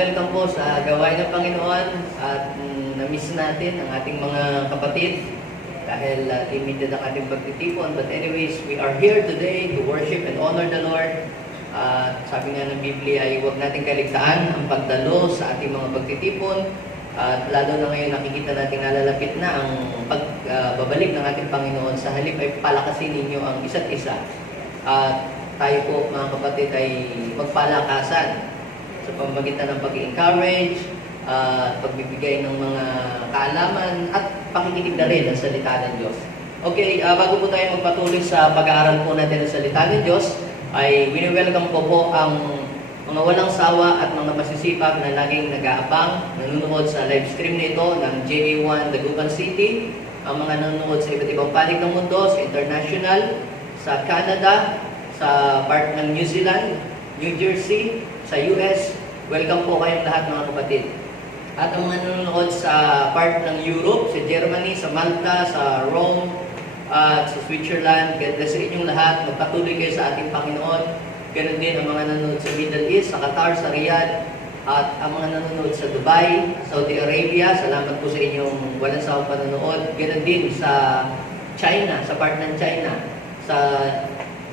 welcome po sa gawain ng Panginoon at na-miss natin ang ating mga kapatid dahil limited ang ating pagtitipon. But anyways, we are here today to worship and honor the Lord. Sabi nga ng Biblia ay huwag natin kaligtaan ang pagdalo sa ating mga pagtitipon. At lalo na ngayon nakikita natin nalalapit na ang pagbabalik ng ating Panginoon. Sa halip ay palakasin ninyo ang isa't isa. At tayo po mga kapatid ay magpalakasan sa pamamagitan ng pag-encourage, pagbibigay ng mga kaalaman at pakikinig na rin ang salita ng Diyos. Okay, bago po tayo magpatuloy sa pag-aaral po natin ng salita ng Diyos, ay wini-welcome ko po ang mga walang sawa at mga masisipag na laging nag-aabang, nanonood sa live stream nito ng JA1 Dagupan City, ang mga nanonood sa iba't ibang panig ng mundo, sa international, sa Canada, sa part ng New Zealand, New Jersey, sa US, welcome po kayong lahat mga kapatid. At ang mga nanonood sa part ng Europe, sa Germany, sa Malta, sa Rome, at sa Switzerland, God bless sa inyong lahat. Magpatuloy kayo sa ating Panginoon. Ganon din ang mga nanonood sa Middle East, sa Qatar, sa Riyadh, at ang mga nanonood sa Dubai, Saudi Arabia. Salamat po sa inyong walang sawang panonood. Ganon din sa China, sa part ng China, sa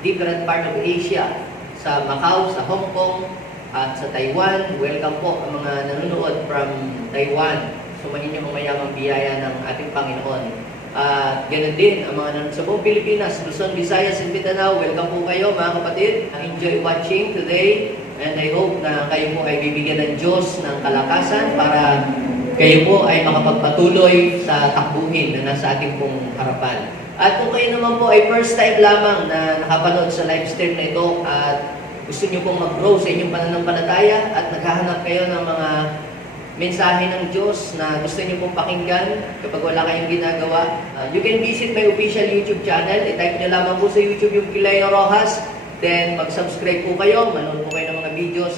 different part of Asia, sa Macau, sa Hong Kong, at sa Taiwan. Welcome po ang mga nanonood from Taiwan. Sumahin niyo mamayamang biyaya ng ating Panginoon. At ganoon din ang mga nanonood sa buong Pilipinas, Luzon, Visayas, and Mindanao. Welcome po kayo mga kapatid. Enjoy watching today. And I hope na kayo po ay bibigyan ng Diyos ng kalakasan para kayo po ay makapagpatuloy sa takbuhin na nasa ating pong harapan. At kung kayo naman po ay first time lamang na nakapanood sa live stream na ito at gusto nyo pong mag-grow sa inyong pananampalataya at naghahanap kayo ng mga mensahe ng Diyos na gusto nyo pong pakinggan kapag wala kayong ginagawa, you can visit my official YouTube channel. I-type nyo lamang po sa YouTube yung Kilayo Rojas. Then mag-subscribe po kayo, manood po kayo ng mga videos.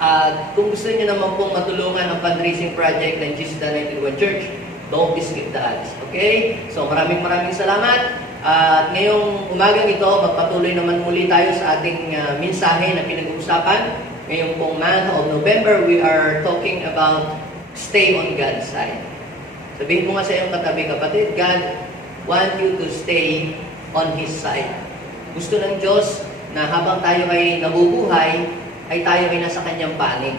At kung gusto nyo naman pong matulungan ang fundraising project ng Jesus the 91 Church, don't skip the ads. Okay? So maraming salamat. At ngayong umagang ito, magpatuloy naman muli tayo sa ating mensahe na pinag-uusapan. Ngayong pong month of November, we are talking about stay on God's side. Sabihin mo nga sa iyong katabi, kapatid, God want you to stay on His side. Gusto ng Diyos na habang tayo ay nabubuhay, ay tayo ay nasa Kanyang panig.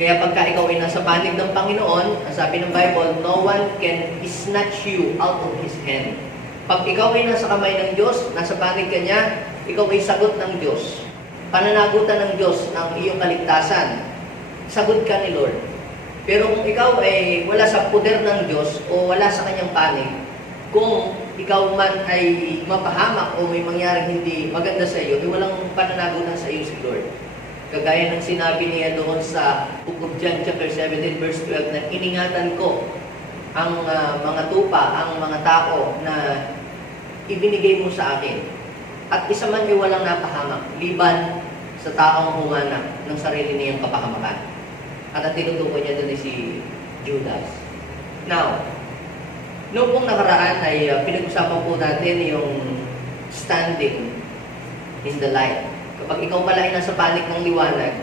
Kaya pagka ikaw ay nasa panig ng Panginoon, ang sabi ng Bible, no one can snatch you out of His hand. Pag ikaw ay nasa kamay ng Diyos, nasa panig ka niya, ikaw ay sagot ng Diyos. Pananagutan ng Diyos ng iyong kaligtasan. Sagot ka ni Lord. Pero kung ikaw ay wala sa poder ng Diyos o wala sa kanyang panig, kung ikaw man ay mapahamak o may mangyaring hindi maganda sa iyo, ay walang pananagutan sa iyo si Lord. Kagaya ng sinabi niya doon sa Book of John chapter 17 verse 12 na iningatan ko ang mga tupa, ang mga tao na ibinigay mo sa akin. At isa man ay walang napahamak, liban sa taong humanap ng sarili niyang kapahamakan. At ang tinutukoy niya doon ay si Judas. Now, noong pong nakaraan ay pinag-usapan po natin yung standing in the light. Kapag ikaw pala ay nasa panig ng liwanag,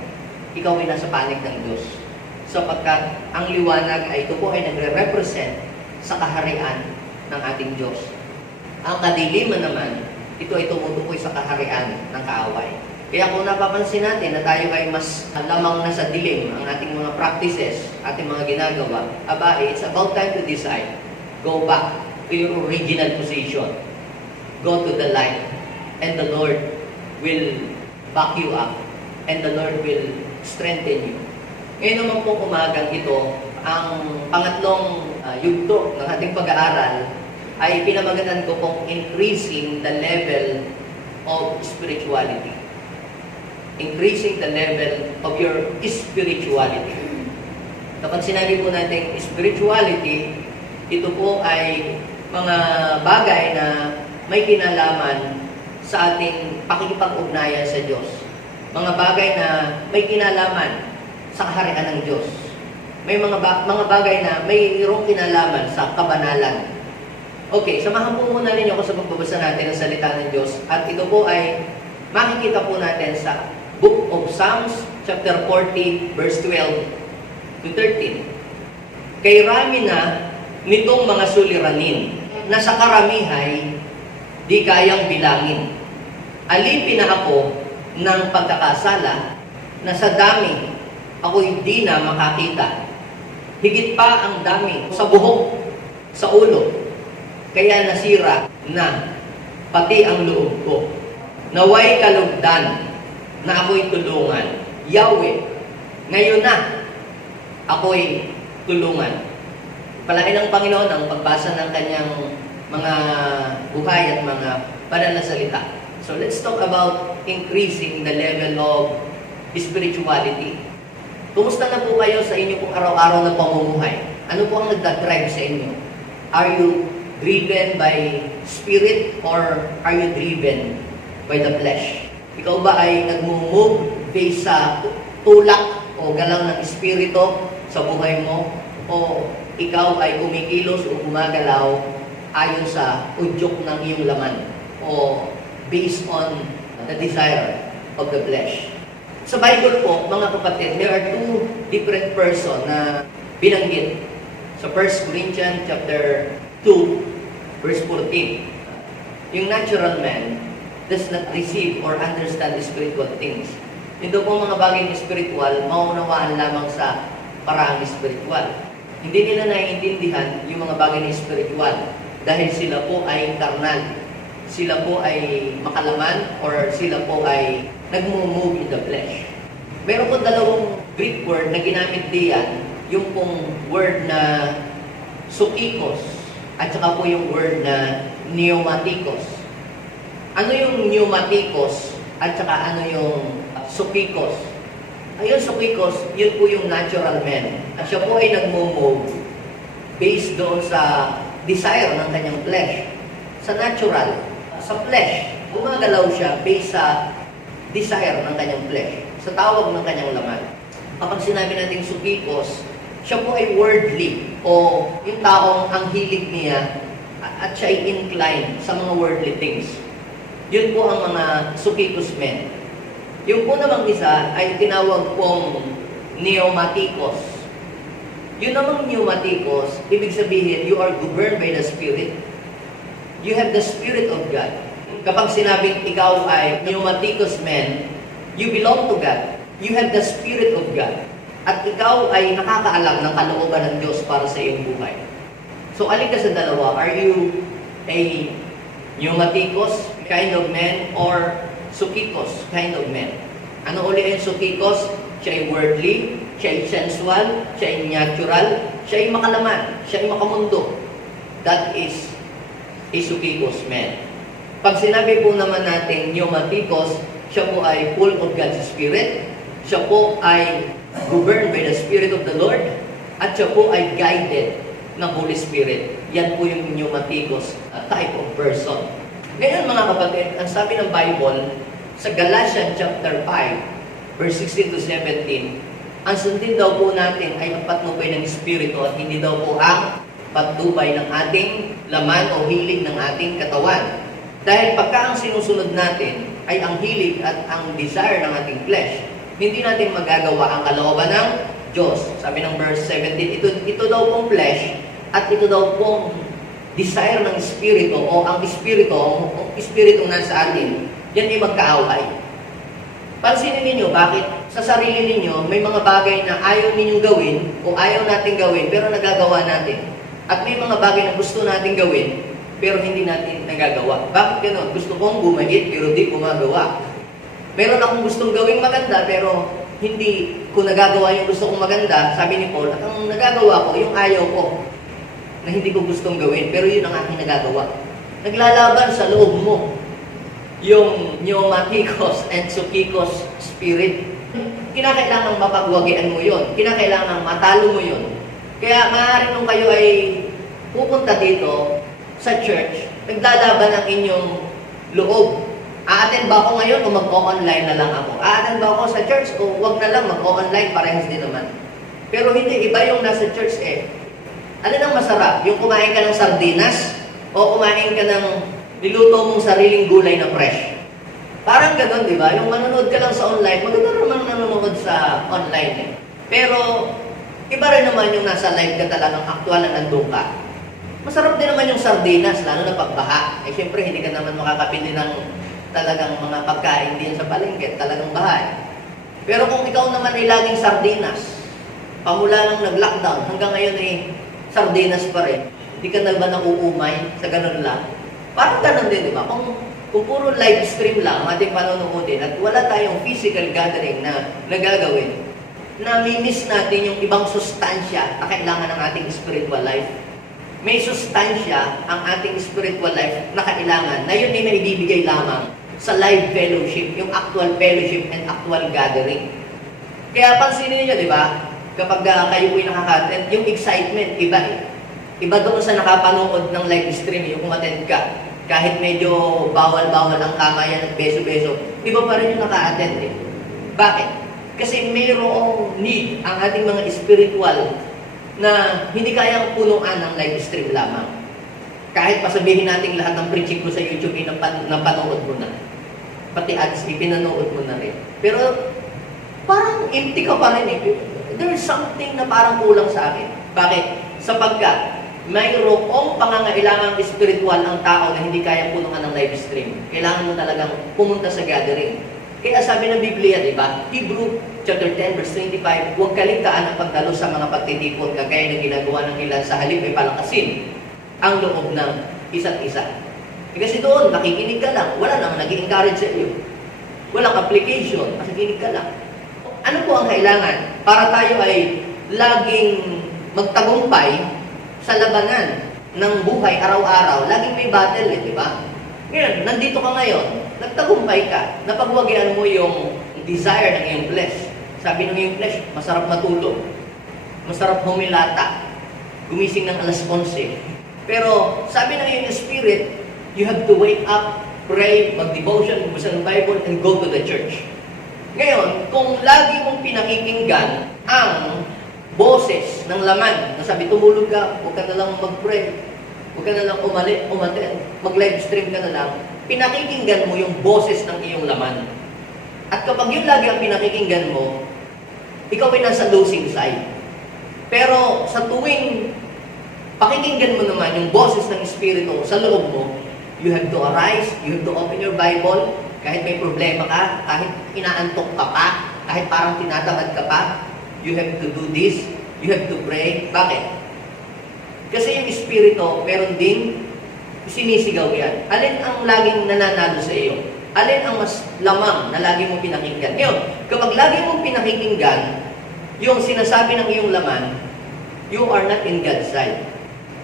ikaw ay nasa panig ng Diyos. Sapagkat ang liwanag ay ito po ay nagre-represent sa kaharian ng ating Diyos. Ang kadiliman naman, ito ay tumutukoy sa kaharian ng kaaway. Kaya kung napapansin natin na tayo ay mas lamang na sa dilim ang ating mga practices, ating mga ginagawa, it's about time to decide. Go back to your original position. Go to the light. And the Lord will back you up. And the Lord will strengthen you. Ngayon naman pong umagang ito, ang pangatlong yugto ng ating pag-aaral ay pinamagatan ko pong increasing the level of spirituality. Increasing the level of your spirituality. Kapag sinabi po natin spirituality, ito po ay mga bagay na may kinalaman sa ating pakikipag-ugnayan sa Diyos. Mga bagay na may kinalaman sa kaharian ng Diyos. May mga bagay na mayroong kinalaman sa kabanalan. Okay, samahan po muna ninyo ako sa pagbabasa natin ng salita ng Diyos. At ito po ay makikita po natin sa Book of Psalms chapter 40, verse 12 to 13. Kay rami na nitong mga suliranin, na sa karamihay, di kayang bilangin. Alipin na ako ng pagkakasala, na sa dami, ako hindi na makakita. Higit pa ang dami sa buhok, sa ulo, kaya nasira na pati ang loob ko. Naway kalugdan na ako'y tulungan. Yahweh, ngayon na ako'y tulungan. Palain ng Panginoon ang pagbasa ng kanyang mga buhay at mga banal na salita. So let's talk about increasing the level of spirituality. Kumusta na po kayo sa inyo pong araw-araw na pamumuhay? Ano po ang nagdadrive sa inyo? Are you driven by spirit or are you driven by the flesh? Ikaw ba ay nagmumove based sa tulak o galaw ng espiritu sa buhay mo? O ikaw ay kumikilos o gumagalaw ayon sa udyok ng iyong laman o based on the desire of the flesh? Sa Bible po, mga kapatid, there are two different person na binanggit. Sa 1 Corinthians chapter 2, verse 14. Yung natural man does not receive or understand the spiritual things. Ito po mga bagay na spiritual, maunawaan lamang sa paraang spiritual. Hindi nila naiintindihan yung mga bagay na spiritual dahil sila po ay karnal. Sila po ay makalaman or sila po ay nagmumove in the flesh. Meron po dalawang Greek word na ginamit diyan, yung pong word na sukikos at saka po yung word na pneumatikos. Ano yung pneumatikos at saka ano yung sukikos? Ayun, sukikos, yun po yung natural man. At siya po ay nagmumove based doon sa desire ng kanyang flesh. Sa natural, sa flesh, gumagalaw siya based sa desire ng kanyang flesh, sa tawag ng kanyang laman. Kapag sinabi natin sukikos, siya po ay worldly o yung taong ang hilig niya at siya ay inclined sa mga worldly things. Yun po ang mga sukikos men. Yung po namang isa ay tinawag pong pneumatikos. Yun namang pneumatikos, ibig sabihin, you are governed by the Spirit. You have the Spirit of God. Kapag sinabing ikaw ay pneumatikos man, you belong to God. You have the Spirit of God. At ikaw ay nakakaalam ng kalooban ng Diyos para sa iyong buhay. So, alin ka sa dalawa? Are you a pneumatikos kind of man or sukikos kind of man? Ano uli yung sukikos? Siya ay worldly, siya ay sensual, siya ay natural, siya ay makalaman, siya ay makamundo. That is a sukikos man. Pag sinabi po naman natin pneumatikos, siya po ay full of God's Spirit, siya po ay governed by the Spirit of the Lord, at siya po ay guided ng Holy Spirit. Yan po yung pneumatikos type of person. Ngayon mga kapatid, ang sabi ng Bible, sa Galatians chapter 5, verse 16 to 17, ang sundin daw po natin ay ang patnubay ng Espiritu at hindi daw po ang patnubay ng ating laman o hilig ng ating katawan. Dahil pagka ang sinusunod natin ay ang hilig at ang desire ng ating flesh, hindi natin magagawa ang kalooban ng Diyos. Sabi ng verse 17, ito daw pong flesh at ito daw pong desire ng Espiritu o ang Espiritu nasa atin, yan ay magkaaway. Pansinin ninyo, bakit sa sarili ninyo may mga bagay na ayaw ninyong gawin o ayaw natin gawin pero nagagawa natin. At may mga bagay na gusto natin gawin pero hindi natin nagagawa. Bakit gano'n? Gusto kong gumahit pero di gumagawa. Meron akong gustong gawing maganda pero hindi ko nagagawa yung gusto kong maganda. Sabi ni Paul, at ang nagagawa ko, yung ayaw ko na hindi ko gustong gawin pero yun ang aking nagagawa. Naglalaban sa loob mo yung pneumatikos and sukikos spirit. Kinakailangan mapagwagian mo yun. Kinakailangan matalo mo yun. Kaya maaari nung kayo ay pupunta dito sa church, naglalaban ang inyong loob. A-attend ba ako ngayon o mag-o-online na lang ako? A-attend ba ako sa church o wag na lang mag-o-online, parehas din naman. Pero hindi, iba yung nasa church eh. Ano nang masarap? Yung kumain ka ng sardinas o kumain ka ng niluto mong sariling gulay na fresh? Parang ganun, di ba? Yung manonood ka lang sa online, maganda naman nanonood sa online eh. Pero, iba rin naman yung nasa live ka talagang aktual na nandun ka. Masarap din naman yung sardinas, lalo na pagbaha. Eh, syempre, hindi ka naman makakabili ng talagang mga pagkain din sa palengke, talagang bahay. Pero kung ikaw naman ay laging sardinas, pamula nang nag-lockdown, hanggang ngayon ay sardinas pa rin, hindi ka na ba nauumay sa ganun lang? Parang ganun din, di ba? Kung puro live stream lang ang ating panonoodin at wala tayong physical gathering na nagagawin, nami-miss natin yung ibang sustansya na kailangan ng ating spiritual life. May sustansya ang ating spiritual life na kailangan na yun ay naibibigay lamang sa live fellowship, yung actual fellowship and actual gathering. Kaya pansinin niyo, di ba? Kapag kayo po'y nakaka-attend, yung excitement, iba eh. Iba doon sa nakapanood ng live stream, yung umattend ka. Kahit medyo bawal-bawal ang kamayan at beso-beso, iba pa rin yung naka-attend eh. Bakit? Kasi mayroong need ang ating mga spiritual na hindi kayang punuan ng live stream lamang. Kahit pasabihin natin lahat ng preaching ko sa YouTube ay napanood mo na. Pati ads, ipinanood mo na rin. Pero parang empty ka pa rin eh. There's something na parang kulang sa akin. Bakit? Sapagkat mayroong pangangailangang spiritual ang tao na hindi kaya punuan ng live stream. Kailangan mo talagang pumunta sa gathering. Kaya sabi ng Biblia, di ba? Hebrew chapter 10 verse 25, huwag kaligtaan ang pagdalo sa mga pagtitipon kagaya na ginagawa ng ilan sa halip ay palakasin ang loob ng isa't isa. Kasi doon, nakikinig ka lang, wala namang nag-i-encourage sa iyo. Walang application, nakikinig ka lang. Ano po ang kailangan para tayo ay laging magtagumpay sa labanan ng buhay araw-araw? Laging may battle eh, di ba? Ngayon, nandito ka ngayon, nagtagumpay ka, napagwagyan mo yung desire ng iyong flesh. Sabi ng iyong flesh, masarap matulog, masarap humilata, gumising ng alas 11. Pero sabi ng iyong spirit, you have to wake up, pray, mag-devotion, magbasa ng Bible, and go to the church. Ngayon, kung lagi mong pinakikinggan ang boses ng laman, na sabi, tumulog ka, huwag ka na lang mag-pray, huwag ka na lang umaten, mag-live stream ka na lang, pinakikinggan mo yung boses ng iyong laman. At kapag yun lagi ang pinakikinggan mo, ikaw ay nasa losing side. Pero sa tuwing pakikinggan mo naman yung boses ng Espiritu sa loob mo, you have to arise, you have to open your Bible, kahit may problema ka, kahit inaantok ka pa, kahit parang tinatamad ka pa, you have to do this, you have to pray. Bakit? Kasi yung Espiritu, meron ding sinisigaw yan. Alin ang laging nananalo sa iyo? Alin ang mas lamang na lagi mong pinakinggan? Ngayon, kapag lagi mong pinakinggan yung sinasabi ng iyong laman, you are not in God's side.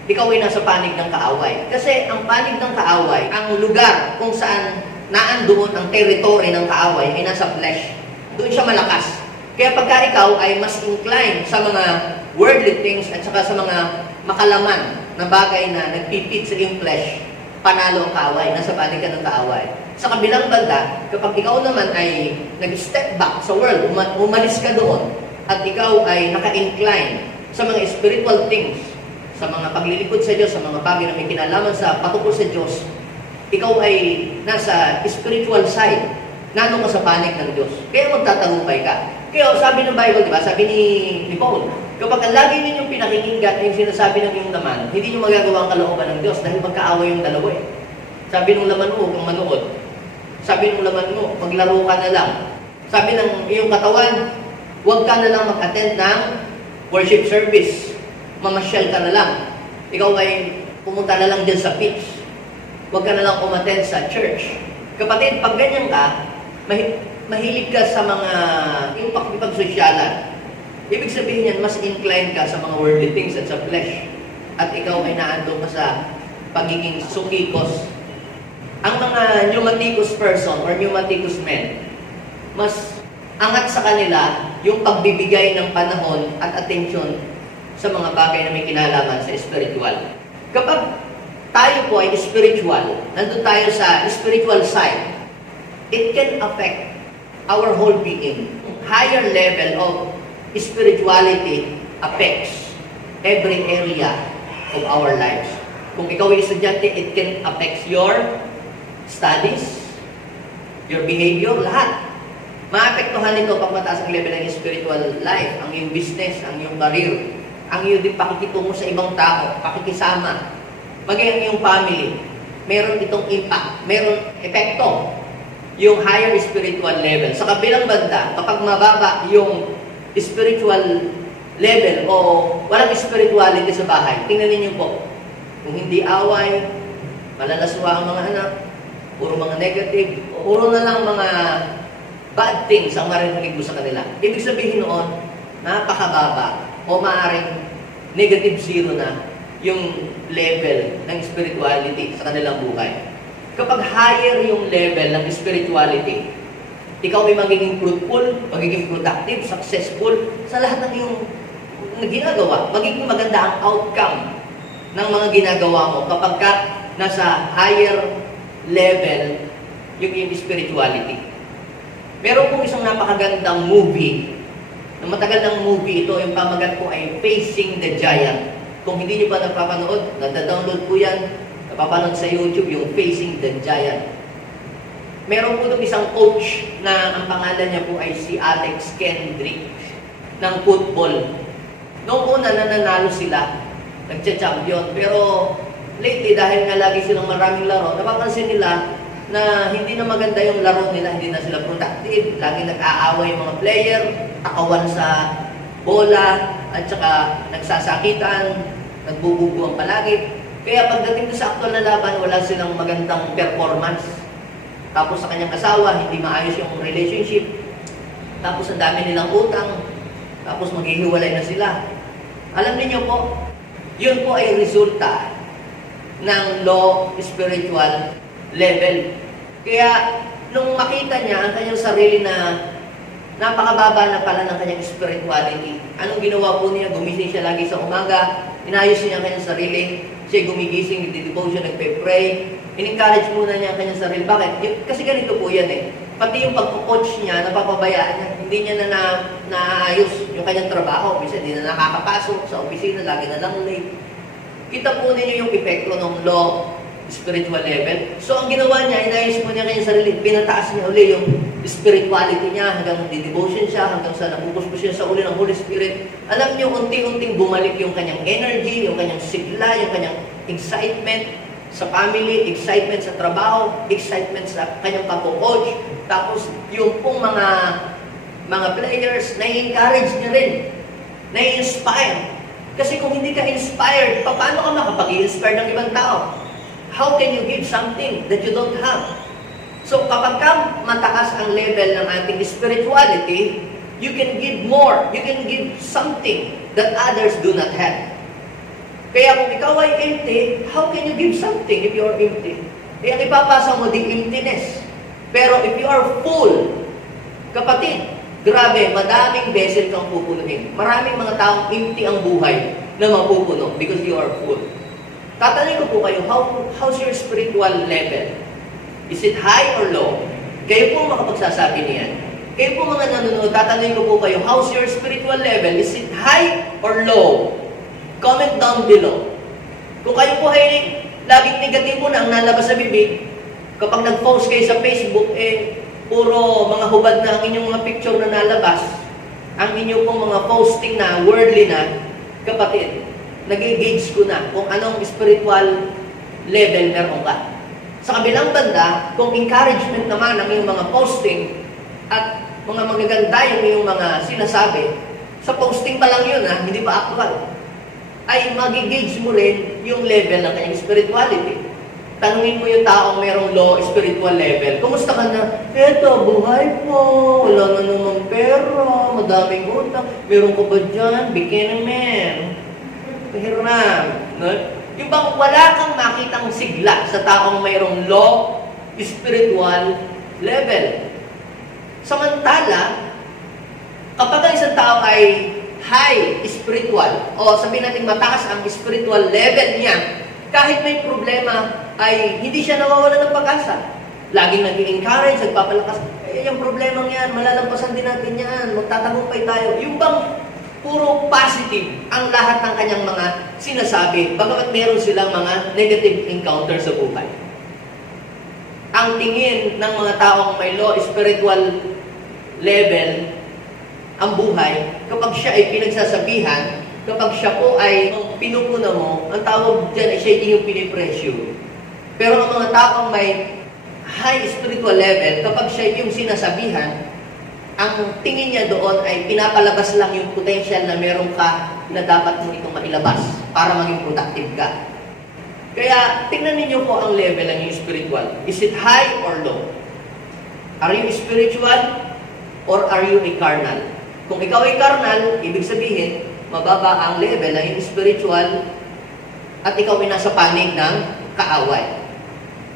Ikaw ay nasa panig ng kaaway. Kasi ang panig ng kaaway, ang lugar kung saan naandoon ang territory ng kaaway ay nasa flesh. Doon siya malakas. Kaya pagka ikaw ay mas inclined sa mga worldly things at saka sa mga makalaman na bagay na nagpipit sa iyong flesh, panalo ang kaaway, nasa panig ka ng kaaway. Sa kabilang banda, kapag ikaw naman ay nag-step back sa world, umalis ka doon, at ikaw ay naka-incline sa mga spiritual things, sa mga paglilingkod sa Diyos, sa mga bagay na may kinalaman sa patungkol sa Diyos, ikaw ay nasa spiritual side, nandun ka sa panig ng Diyos. Kaya magtatagumpay ka. Kaya sabi ng Bible, di ba? Sabi ni Paul, kapag ang lagi ninyong pinakikinggan yung sinasabi ng iyong laman, hindi nyo magagawa ang kalooban ng Diyos dahil magkaaway yung dalawa eh. Sabi ng laman mo, kung manood. Sabi ng laman mo, maglaro ka na lang. Sabi ng iyong katawan, huwag ka na lang mag-attend ng worship service. Mamasyal ka na lang. Ikaw ay pumunta na lang dyan sa beach. Huwag ka na lang umattend sa church. Kapatid, pag ganyan ka, mahilig ka sa mga yung pagsosyalan. Ibig sabihin yan, mas inclined ka sa mga worldly things at sa flesh. At ikaw ay naandun ka sa pagiging sukikos. Ang mga pneumaticus person or pneumaticus men, mas angat sa kanila yung pagbibigay ng panahon at atensyon sa mga bagay na may kinalaman sa spiritual. Kapag tayo po ay spiritual, nandun tayo sa spiritual side, it can affect our whole being. Higher level of spirituality affects every area of our lives. Kung ikaw ay estudyante, it can affect your studies, your behavior, lahat. Maapektuhan nito pag mataas ang level ng spiritual life, ang iyong business, ang iyong career, ang iyong din pakikitungo sa ibang tao, pakikisama, maging ang iyong family. Meron itong impact, meron epekto, yung higher spiritual level. Sa kabilang banda, kapag mababa yung spiritual level o walang spirituality sa bahay, tingnan ninyo po, kung hindi away, malalaswa ang mga anak, puro mga negative, puro na lang mga bad things ang marinig mo sa kanila. Ibig sabihin noon, napakababa o maaaring negative zero na yung level ng spirituality sa kanilang buhay. Kapag higher yung level ng spirituality, ikaw ay magiging fruitful, magiging productive, successful sa lahat ng iyong ginagawa. Magiging maganda ang outcome ng mga ginagawa mo kapag ka nasa higher level yung spirituality. Meron pong isang napakagandang movie. Na matagal ng movie ito, yung pamagat po ay Facing the Giant. Kung hindi nyo pa napapanood, nagda-download po yan, napapanood sa YouTube yung Facing the Giant. Meron po itong isang coach na ang pangalan niya po ay si Alex Kendrick ng football. Noong una nananalo sila, nagcha-champion. Pero lately, dahil nga lagi silang maraming laro, napapansin nila na hindi na maganda yung laro nila, hindi na sila productive, lagi nag-aaway yung mga player, takawan sa bola, at saka nagsasakitan, nagbubuguan palagi. Kaya pagdating sa actual na laban, wala silang magandang performance. Tapos sa kanyang asawa, hindi maayos yung relationship. Tapos ang dami nilang utang. Tapos maghihiwalay na sila. Alam niyo po, yun po ay resulta ng low spiritual level. Kaya, nung makita niya ang kanyang sarili na napakababa na pala ng kanyang spirituality, anong ginawa po niya? Gumising siya lagi sa umaga, inayos niya ang kanyang sarili, siya gumigising, nagdi-devotion, nagpe-pray, in-encourage muna niya ang kanyang sarili. Bakit? Kasi ganito po yan eh. Pati yung pagpo-coach niya, napapabayaan niya, hindi niya na naayos yung kanyang trabaho. Bisa hindi na nakakapasok sa opisina, lagi na lang late. Kita po ninyo yung epekto ng low spiritual level. So, ang ginawa niya, inayos mo niya kanyang sarili, pinataas niya uli yung spirituality niya, hanggang di-devotion siya, hanggang sa napupuspos siya sa uli ng Holy Spirit. Alam niyo, unti-unting bumalik yung kanyang energy, yung kanyang sigla, yung kanyang excitement sa family, excitement sa trabaho, excitement sa kanyang pagpo-coach. Tapos, yung pong mga players, na-encourage niya rin, na-inspire. Kasi kung hindi ka inspired, paano ka makapag-inspire ng ibang tao? How can you give something that you don't have? So, kapag ka mataas ang level ng ating spirituality, you can give more. You can give something that others do not have. Kaya kung ikaw ay empty, how can you give something if you are empty? Eh, ang ipapasa mo, the emptiness. Pero if you are full, kapatid, grabe, madaming vessel kang pupunuin. Maraming mga taong empty ang buhay na mapupuno because you are full. Tatanungin ko po kayo, how's your spiritual level? Is it high or low? Kayo po makapagsasabi niyan. Kayo po mga nanonood, tatanungin ko po kayo, how's your spiritual level? Is it high or low? Comment down below. Kung kayo po ay laging negatibo na ang nalabas sa bibig, kapag nag-post kayo sa Facebook, puro mga hubad na ang inyong mga picture na nalabas, ang inyong pong mga posting na worldly na, kapatid, nag-engage ko na kung anong spiritual level meron ka. Sa kabilang banda, kung encouragement naman ang iyong mga posting at mga magaganda yung iyong mga sinasabi, sa posting pa lang yun, hindi pa actual, ay mag-engage mo rin yung level ng kanyang spirituality. Tanungin mo yung taong merong low spiritual level, kumusta ka na? Eto, buhay po, wala na namang pera, madaming utang, meron ko ba dyan? Bikini man. Hiram. No? Yung bang wala kang makitang sigla sa taong mayroong low spiritual level. Samantala, kapag ang isang tao ay high spiritual, o sabihin natin mataas ang spiritual level niya, kahit may problema, ay hindi siya nawawala ng pag-asa. Laging nag-encourage, nagpapalakas. Yung problemang yan, malalampasan din natin yan, magtatagumpay tayo. Yung bang puro positive ang lahat ng kanyang mga sinasabi, bagamat meron silang mga negative encounter sa buhay. Ang ang tingin ng mga taong may low spiritual level ang buhay, kapag siya ay pinagsasabihan, kapag siya po ay pinupuna mo, ang tawag dyan ay siya yung pinipresyo. Pero ang mga taong may high spiritual level, kapag siya yung sinasabihan, ang tingin niya doon ay pinapalabas lang yung potential na meron ka na dapat mo itong mailabas para maging productive ka. Kaya tingnan ninyo po ang level ng yung spiritual. Is it high or low? Are you spiritual or are you a carnal? Kung ikaw ay carnal, ibig sabihin, mababa ang level ng yung spiritual at ikaw ay nasa panig ng kaaway.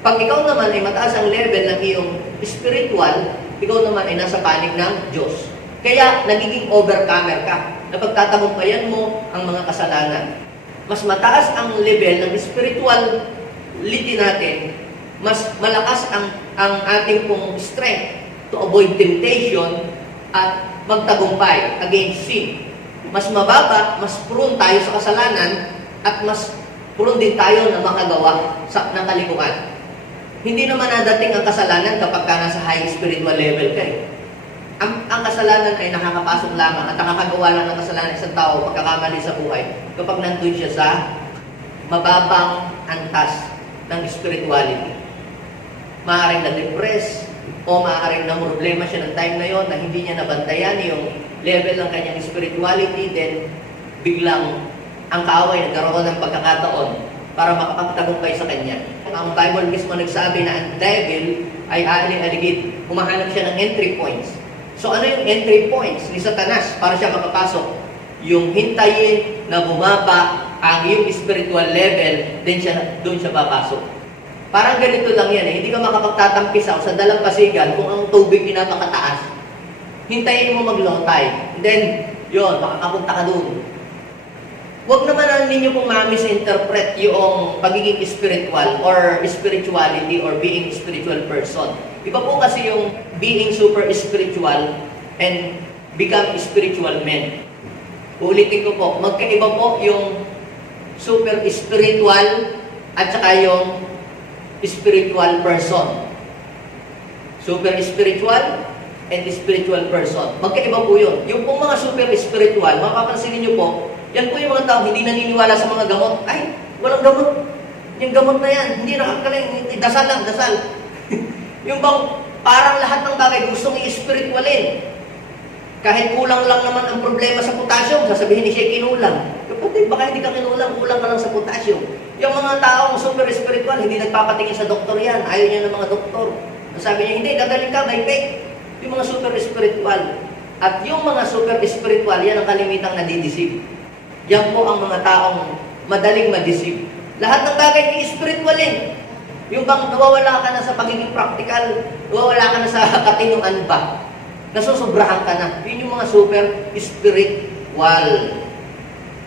Pag ikaw naman ay mataas ang level ng iyong spiritual, ikaw naman ay nasa panig ng Diyos. Kaya nagiging overcomer ka. Napagtatagumpayan mo ang mga kasalanan. Mas mataas ang level ng spirituality natin, mas malakas ang ating pong strength to avoid temptation at magtagumpay against sin. Mas mababa, mas prone tayo sa kasalanan at mas prone din tayo na makagawa ng kalikuan. Hindi naman nadating ang kasalanan kapag ka nasa high spiritual level ka eh. Ang kasalanan ay nakakapasok lamang at nakakagawa lang ng kasalanan isang tao pagkakamali sa buhay kapag nandun siya sa mababang antas ng spirituality. Maaaring na-depress o maaaring na problema siya ng time na yon na hindi niya nabantayan yung level ng kanyang spirituality, then biglang ang kaaway nagkaroon ng pagkakataon para makapagtagumpay sa kanya. Ang Bible mismo nagsabi na ang devil ay aaling-aligid. Humahanap siya ng entry points. So ano yung entry points ni Satanas para siya makapasok? Yung hintayin na bumaba ang yung spiritual level, doon siya papasok. Parang ganito lang yan eh. Hindi ka makapagtatampisaw sa dalampasigan kung ang tubig ay napakataas. Hintayin mo mag-low tide. Then, yun, makakapunta ka doon. Huwag naman ninyo pong ma-misinterpret yung pagiging spiritual or spirituality or being spiritual person. Iba po kasi yung being super spiritual and become spiritual men. Ulitin ko po, magkaiba po yung super spiritual at saka yung spiritual person. Super spiritual and spiritual person. Magkaiba po yun. Yung pong mga super spiritual, mapapansin niyo po, yan po yung mga tao hindi naniniwala sa mga gamot. Ay, walang gamot. Yung gamot na yan, hindi nakakaling, dasal lang, dasal. Yung bang parang lahat ng bagay gustong i-spiritualin. Kahit kulang lang naman ang problema sa potassium, sasabihin ni siya kinulang. Kapatid, baka hindi ka kinulang, kulang ka lang sa potassium. Yung mga taong super spiritual, hindi nagpapatingin sa doktor yan. Ayaw niya ng mga doktor. Sabi niya, hindi, gagaling ka, may fake. Yung mga super spiritual. At yung mga super spiritual, yan ang kalimitang nadidisip. Yan po ang mga taong madaling madisip. Lahat ng bagay i-spiritualin. Yung bang nawawala ka na sa pagiging practical, nawawala ka na sa katinuan ba? Nasusobrahan ka na. Yun yung mga super spiritual.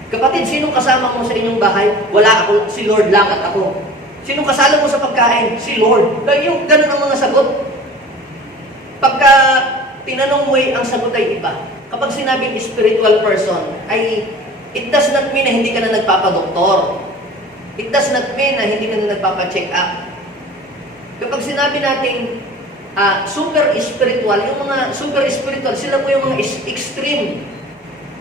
Kapatid, sinong kasama mo sa inyong bahay? Wala ako, si Lord lang at ako. Sinong kasama mo sa pagkain? Si Lord. Yung ganun ang mga sagot. Pagka tinanong mo ang sagot ay iba. Kapag sinabing spiritual person, ay it does not mean na hindi ka na nagpapadoktor. It does not mean na hindi ka na nagpapacheck up. Kapag sinabi natin super spiritual, yung mga super spiritual, sila po yung mga extreme.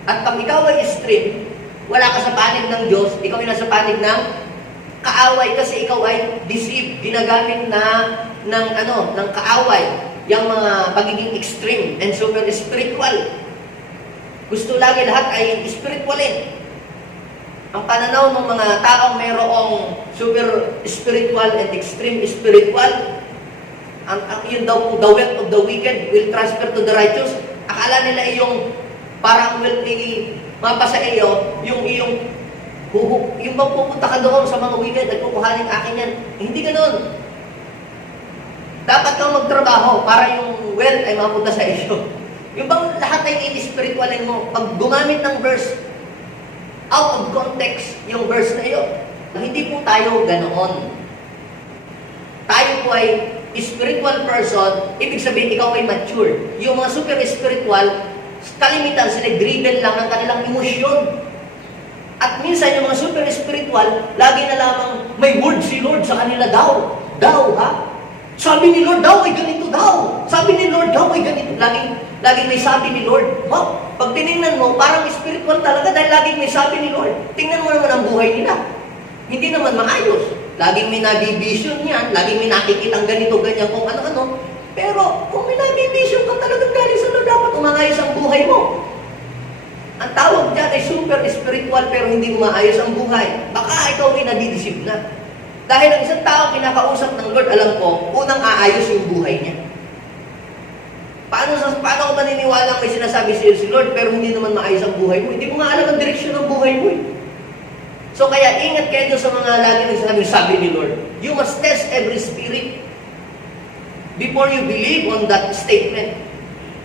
At pag ikaw ay extreme, wala ka sa panig ng Diyos, ikaw ay nasa panig ng kaaway kasi ikaw ay deceived, ginagamit ng kaaway, yung mga pagiging extreme and super spiritual. Gusto lagi lahat ay spiritualin. Ang pananaw ng mga taong mayroong super spiritual and extreme spiritual, yun daw, the wealth of the wicked will transfer to the righteous. Akala nila yung parang will mapasa iyo, yung bang pupunta ka doon sa mga wicked at kukuhanin akin yan. Hindi ganoon. Dapat kang magtrabaho para yung wealth ay mapunta sa iyo. Yung bang lahat ay in-spiritualin mo, pag gumamit ng verse, out of context yung verse na yun, hindi po tayo ganoon. Tayo po ay spiritual person, ibig sabihin ikaw ay mature. Yung mga super spiritual, kalimitan sila driven lang ng kanilang emosyon. At minsan yung mga super spiritual, lagi na lamang may word si Lord sa kanila daw. Daw, ha? Sabi ni Lord daw ay ganito daw. Sabi ni Lord daw ay ganito. Laging may sabi ni Lord. Wow, pag tinignan mo, parang spiritual talaga dahil laging may sabi ni Lord. Tingnan mo naman ang buhay nila. Hindi naman maayos. Laging may nabibision yan. Laging may nakikitang ganito, ganyan, kung ano-ano. Pero kung may nabibision ka talagang galing sa Lord, dapat umangayos ang buhay mo. Ang tawag dyan ay super spiritual pero hindi umaayos ang buhay. Baka ikaw ay nadidisip na. Dahil ang isang tao kinakausap ng Lord, alam ko, unang aayos yung buhay niya. Paano ko maniniwala may sinasabi sa'yo si Lord pero hindi naman maayos ang buhay mo? Hindi mo nga alam ang direksyon ng buhay mo. So kaya ingat kayo sa mga lagi nagsasabi, sabi ni Lord. You must test every spirit before you believe on that statement.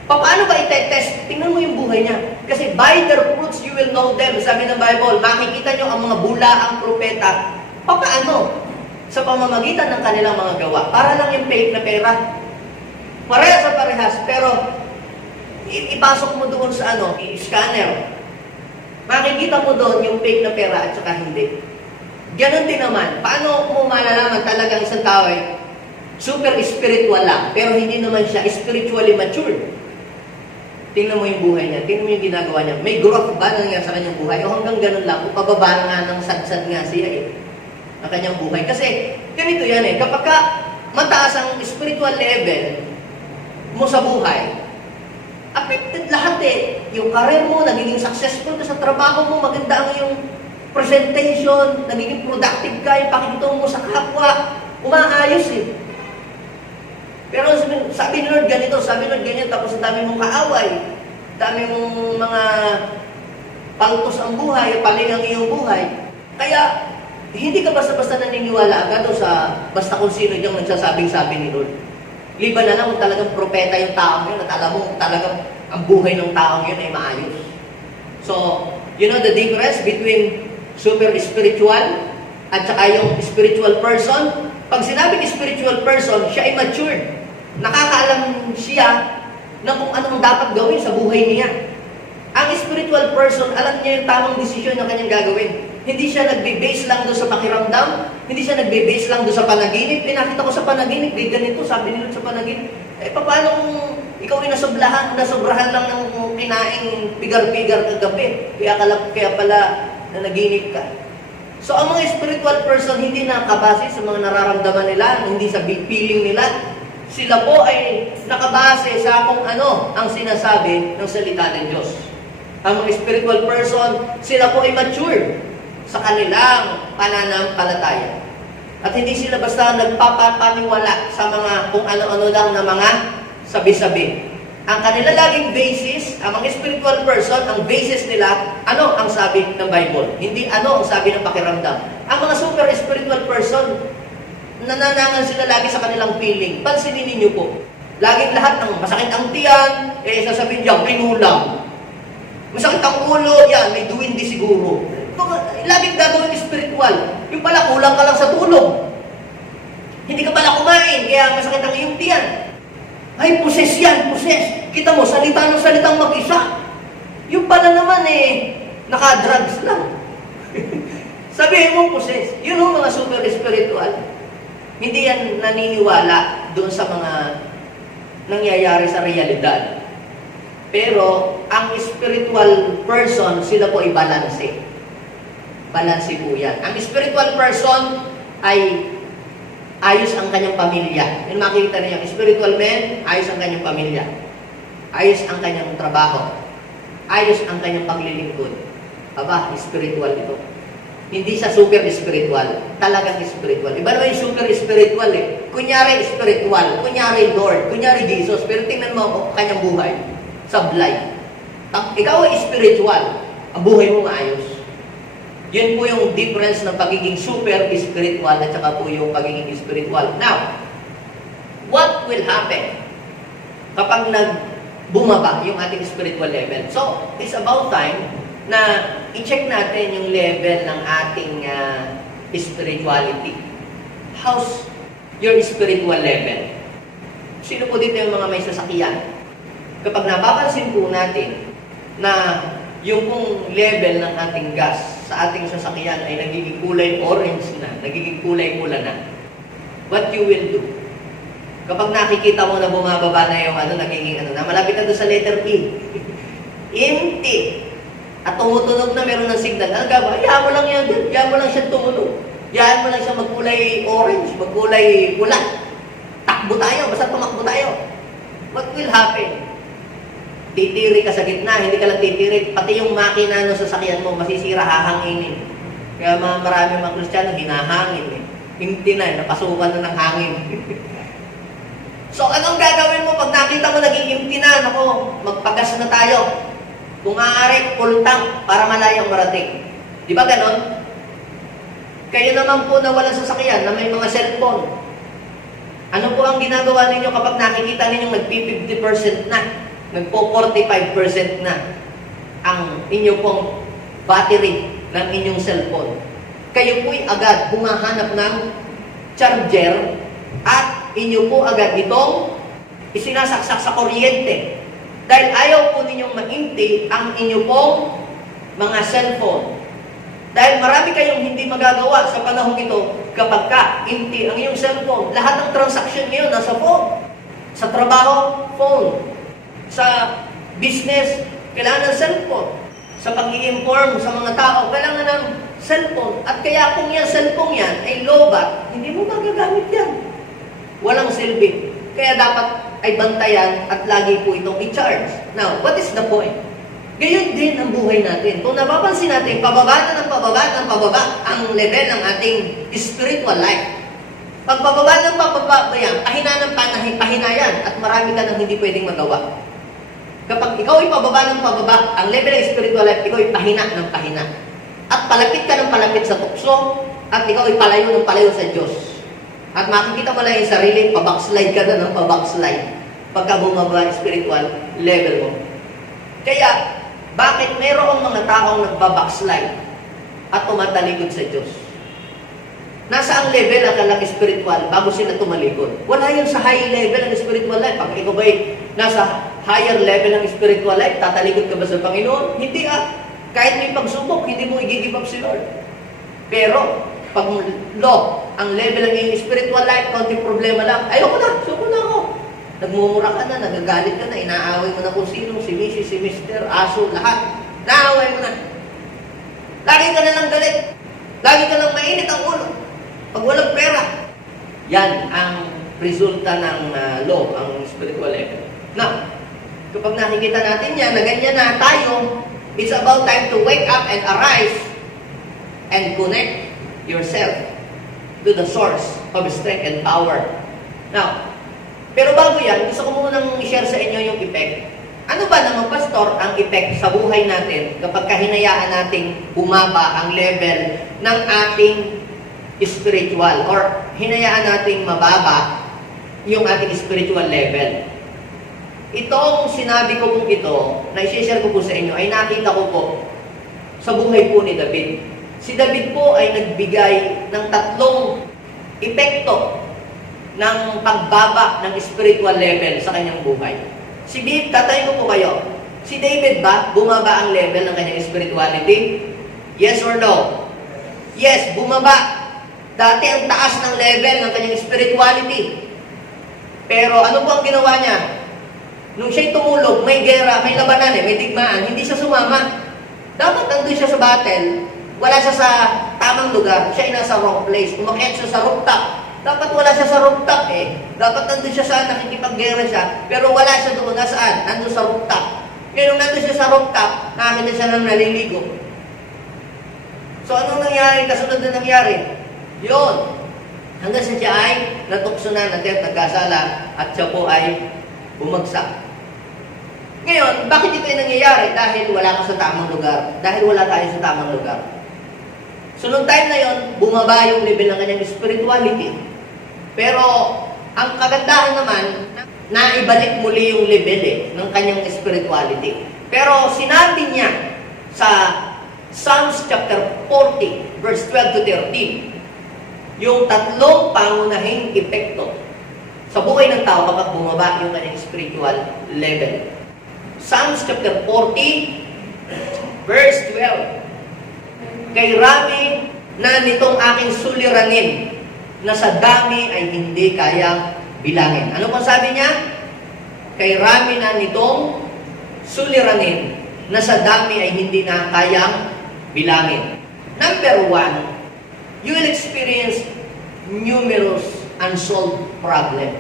Paano ba i-test? Tingnan mo yung buhay niya. Kasi by their fruits you will know them. Sabi ng Bible, makikita nyo ang mga bulaang propeta. Paano? Sa pamamagitan ng kanilang mga gawa. Para lang yung fake na pera. Parehas sa parehas. Pero, ipasok mo doon sa scanner. Makikita mo doon yung fake na pera at saka hindi. Ganon din naman. Paano mo malalaman talagang isang tao ay super spiritual lang, pero hindi naman siya spiritually matured? Tingnan mo yung buhay niya. Tingnan mo yung ginagawa niya. May growth ba na nangyari sa kanyang buhay? O hanggang ganun lang. O pababa nga ng sadsad nga siya na kanyang buhay. Kasi, ganito yan kapag ka mataas ang spiritual level mo sa buhay, affected lahat Yung career mo, nagiging successful ka sa trabaho mo, maganda ang iyong presentation, nagiging productive ka, yung pakikitungo mo sa kapwa, umaayos Pero sabi ni Lord ganito, sabi ni Lord ganyan, tapos ang dami mong kaaway, dami mong mga paltos ang buhay, paling ang iyong buhay. Kaya, hindi ka basta-basta naniniwala agad sa basta kung sino yung nagsasabing-sabi ni Lord. Liban na lang kung talagang propeta yung taong yun at alam mo talagang ang buhay ng taong yun ay maayos. So, you know the difference between super spiritual at saka yung spiritual person? Pag sinabing spiritual person, siya ay matured. Nakakaalam siya na kung anong dapat gawin sa buhay niya. Ang spiritual person, alam niya yung tamang desisyon na kanyang gagawin. Hindi siya nagbe-base lang doon sa pakiramdam, hindi siya nagbe-base lang doon sa panaginip. Nakita ko sa panaginip, ganito, sabi nila sa panaginip. Paano kung ikaw ay nasobrahan lang ng kinaing pigar-pigar kagabi, kaya pala nanaginip ka. So, ang mga spiritual person, hindi nakabase sa mga nararamdaman nila, hindi sa feeling nila. Sila po ay nakabase sa kung ano ang sinasabi ng salita ng Diyos. Ang mga spiritual person, sila po ay mature sa kanilang pananampalataya. At hindi sila basta nagpapaniwala sa mga kung ano-ano lang na mga sabi-sabi. Ang kanila laging basis, ang mga spiritual person, ang basis nila, ano ang sabi ng Bible. Hindi ano ang sabi ng pakiramdam. Ang mga super spiritual person, nananangan sila lagi sa kanilang feeling. Pansinin ninyo po. Laging lahat ng masakit ang tiyan, sasabihin diyan, kinulang. Masakit ang ulo, yan, may duwindi siguro. Laging gagawin spiritual. Yung pala, kulang ka lang sa tulog. Hindi ka pala kumain, kaya masakit ang iyong tiyan. Ay, poses yan, poses. Kita mo, salita ng salitang mag-isa. Yung pala naman naka-drugs lang. Sabihin mo, poses. Yun ang mga super spiritual. Hindi yan naniniwala doon sa mga nangyayari sa realidad. Pero, ang spiritual person, sila po ay balanse. Balanse po yan. Ang spiritual person ay ayos ang kanyang pamilya. Yung makikita niya, spiritual man, ayos ang kanyang pamilya. Ayos ang kanyang trabaho. Ayos ang kanyang paglilingkod. Aba, spiritual ito. Hindi sa super spiritual. Talagang spiritual. Iba naman yung super spiritual Kunyari spiritual, kunyari Lord, kunyari Jesus, pero tingnan mo ang kanyang buhay. Sablay. Ikaw ay spiritual. Ang buhay mo maayos. Yun po yung difference ng pagiging super spiritual at saka po yung pagiging spiritual. Now, what will happen kapag bumaba yung ating spiritual level? So, it's about time na i-check natin yung level ng ating spirituality. How's your spiritual level? Sino po dito yung mga may sasakyan? Kapag napapansin po natin na yung pong level ng ating gas sa ating sasakyan ay nagiging kulay orange na, nagiging kulay pula na, what you will do? Kapag nakikita mo na bumababa na yung nagiging na, malapit na doon sa letter P. Empty. At tumutunog na meron ng signal. Ano gagawin? Hayaan mo lang yan. Hayaan mo lang siya tumunog. Hayaan mo lang siya magkulay orange, magkulay pula. Takbo tayo, basta tumakbo tayo. What will happen? Titiri ka sa gitna, hindi ka lang titiri. Pati yung makina ng sasakyan mo, masisira, hahanginin. Kaya marami mga Kristiyano, hinahangin eh. Empty na, napasukan na ng hangin. So, anong gagawin mo pag nakita mo naging empty na? Naku, magpagas na tayo. Kung maaari, full tank para malayang marating. Di ba ganon? Kayo naman po na walang sasakyan, na may mga cellphone. Ano po ang ginagawa ninyo kapag nakikita ninyong nagpi-50% na, nagpo-45% na ang inyo pong battery ng inyong cellphone? Kayo po'y agad humahanap ng charger at inyo po agad itong isinasaksak sa kuryente. Dahil ayaw po ninyong ma-empty ang inyo pong mga cellphone. Dahil marami kayong hindi magagawa sa panahon ito kapag empty ang iyong cellphone. Lahat ng transaction ngayon nasa phone. Sa trabaho, phone. Sa business, kailangan ng cellphone. Sa pag-i-inform sa mga tao, kailangan ng cellphone. At kaya kung yung cellphone yan ay lobat, hindi mo magagamit yan. Walang silbi. Kaya dapat ay bantayan at lagi po itong i-charge. Now, what is the point? Gayon din ang buhay natin. Kung napapansin natin, pababa na ng pababa ang level ng ating spiritual life. Pag pababa ng pababa yan, pahina ng pahina yan at marami ka nang hindi pwedeng magawa. Kapag ikaw ay pababa ng pababa, ang level ng spiritual life, ikaw ay pahina ng pahina. At palapit ka ng palapit sa tukso at ikaw ay palayo ng palayo sa Diyos. At makikita mo lang yung sarili, pabackslide ka na ng pabackslide pagka bumaba ang spiritual level mo. Kaya, bakit mayroong mga taong nagbabackslide at tumatalikod sa Diyos? Nasa ang level ang kanilang spiritual bago sila tumalikod? Wala yun sa high level ng spiritual life. Pag ikaw ba'y nasa higher level ng spiritual life, tatalikod ka ba sa Panginoon? Hindi Kahit may pagsubok, hindi mo i-give up si Lord. Pero, pag low ang level ng iyong spiritual life, konting problema lang, ayoko na, suko na ako. Nagmumura ka na, nagagalit ka na, inaaway mo na kung sino, si Mrs., si Mr., aso, lahat. Naaway mo na. Lagi ka na lang galit. Lagi ka lang mainit ang ulo. Pag walang pera. Yan ang resulta ng low, ang spiritual level. Now, kapag nakikita natin yan, na ganyan na tayo, it's about time to wake up and arise and connect yourself to the source of strength and power. Now, pero bago yan, gusto ko munang i-share sa inyo yung effect. Ano ba naman, Pastor, ang effect sa buhay natin kapag kahinayaan nating bumaba ang level ng ating spiritual or hinayaan nating mababa yung ating spiritual level? Itong sinabi ko pong ito, na i-share ko po sa inyo, ay nakita ko po sa buhay po ni David. Si David po ay nagbigay ng 3 epekto ng pagbaba ng spiritual level sa kanyang buhay. Si David, tatayin ko po kayo, si David ba, bumaba ang level ng kanyang spirituality? Yes or no? Yes, bumaba. Dati ang taas ng level ng kanyang spirituality. Pero ano po ang ginawa niya? Nung siya'y tumulog, may gera, may labanan may digmaan, hindi siya sumama. Dapat nandun siya sa battle. Wala siya sa tamang lugar. Siya ay nasa wrong place. Umakyat siya sa rooftop. Dapat wala siya sa rooftop Dapat nandun siya sa nakikipaggera siya. Pero wala siya doon. Nasaan? Nandun sa rooftop. Kaya nung nandun siya sa rooftop, nakakita siya ng naliligo. So anong nangyari? Kasunod na nangyari? Yun. Hanggang sa siya ay natukso na, nagkasala, at siya po ay bumagsak. Ngayon, bakit ito ay nangyayari? Dahil wala ka sa tamang lugar. Dahil wala tayo sa tamang lugar. So, noong time na yon, bumaba yung level ng kanyang spirituality. Pero, ang kagandahan naman, naibalik muli yung level ng kanyang spirituality. Pero, sinabi niya sa Psalms chapter 40, verse 12 to 13, yung 3 pangunahing epekto sa buhay ng tao kapag bumaba yung kanyang spiritual level. Psalms chapter 40, verse 12. Kay rami na nitong aking suliranin, na sa dami ay hindi kayang bilangin. Ano pang sabi niya? Kay rami na nitong suliranin na sa dami ay hindi na kayang bilangin. Number one, you will experience numerous unsolved problem.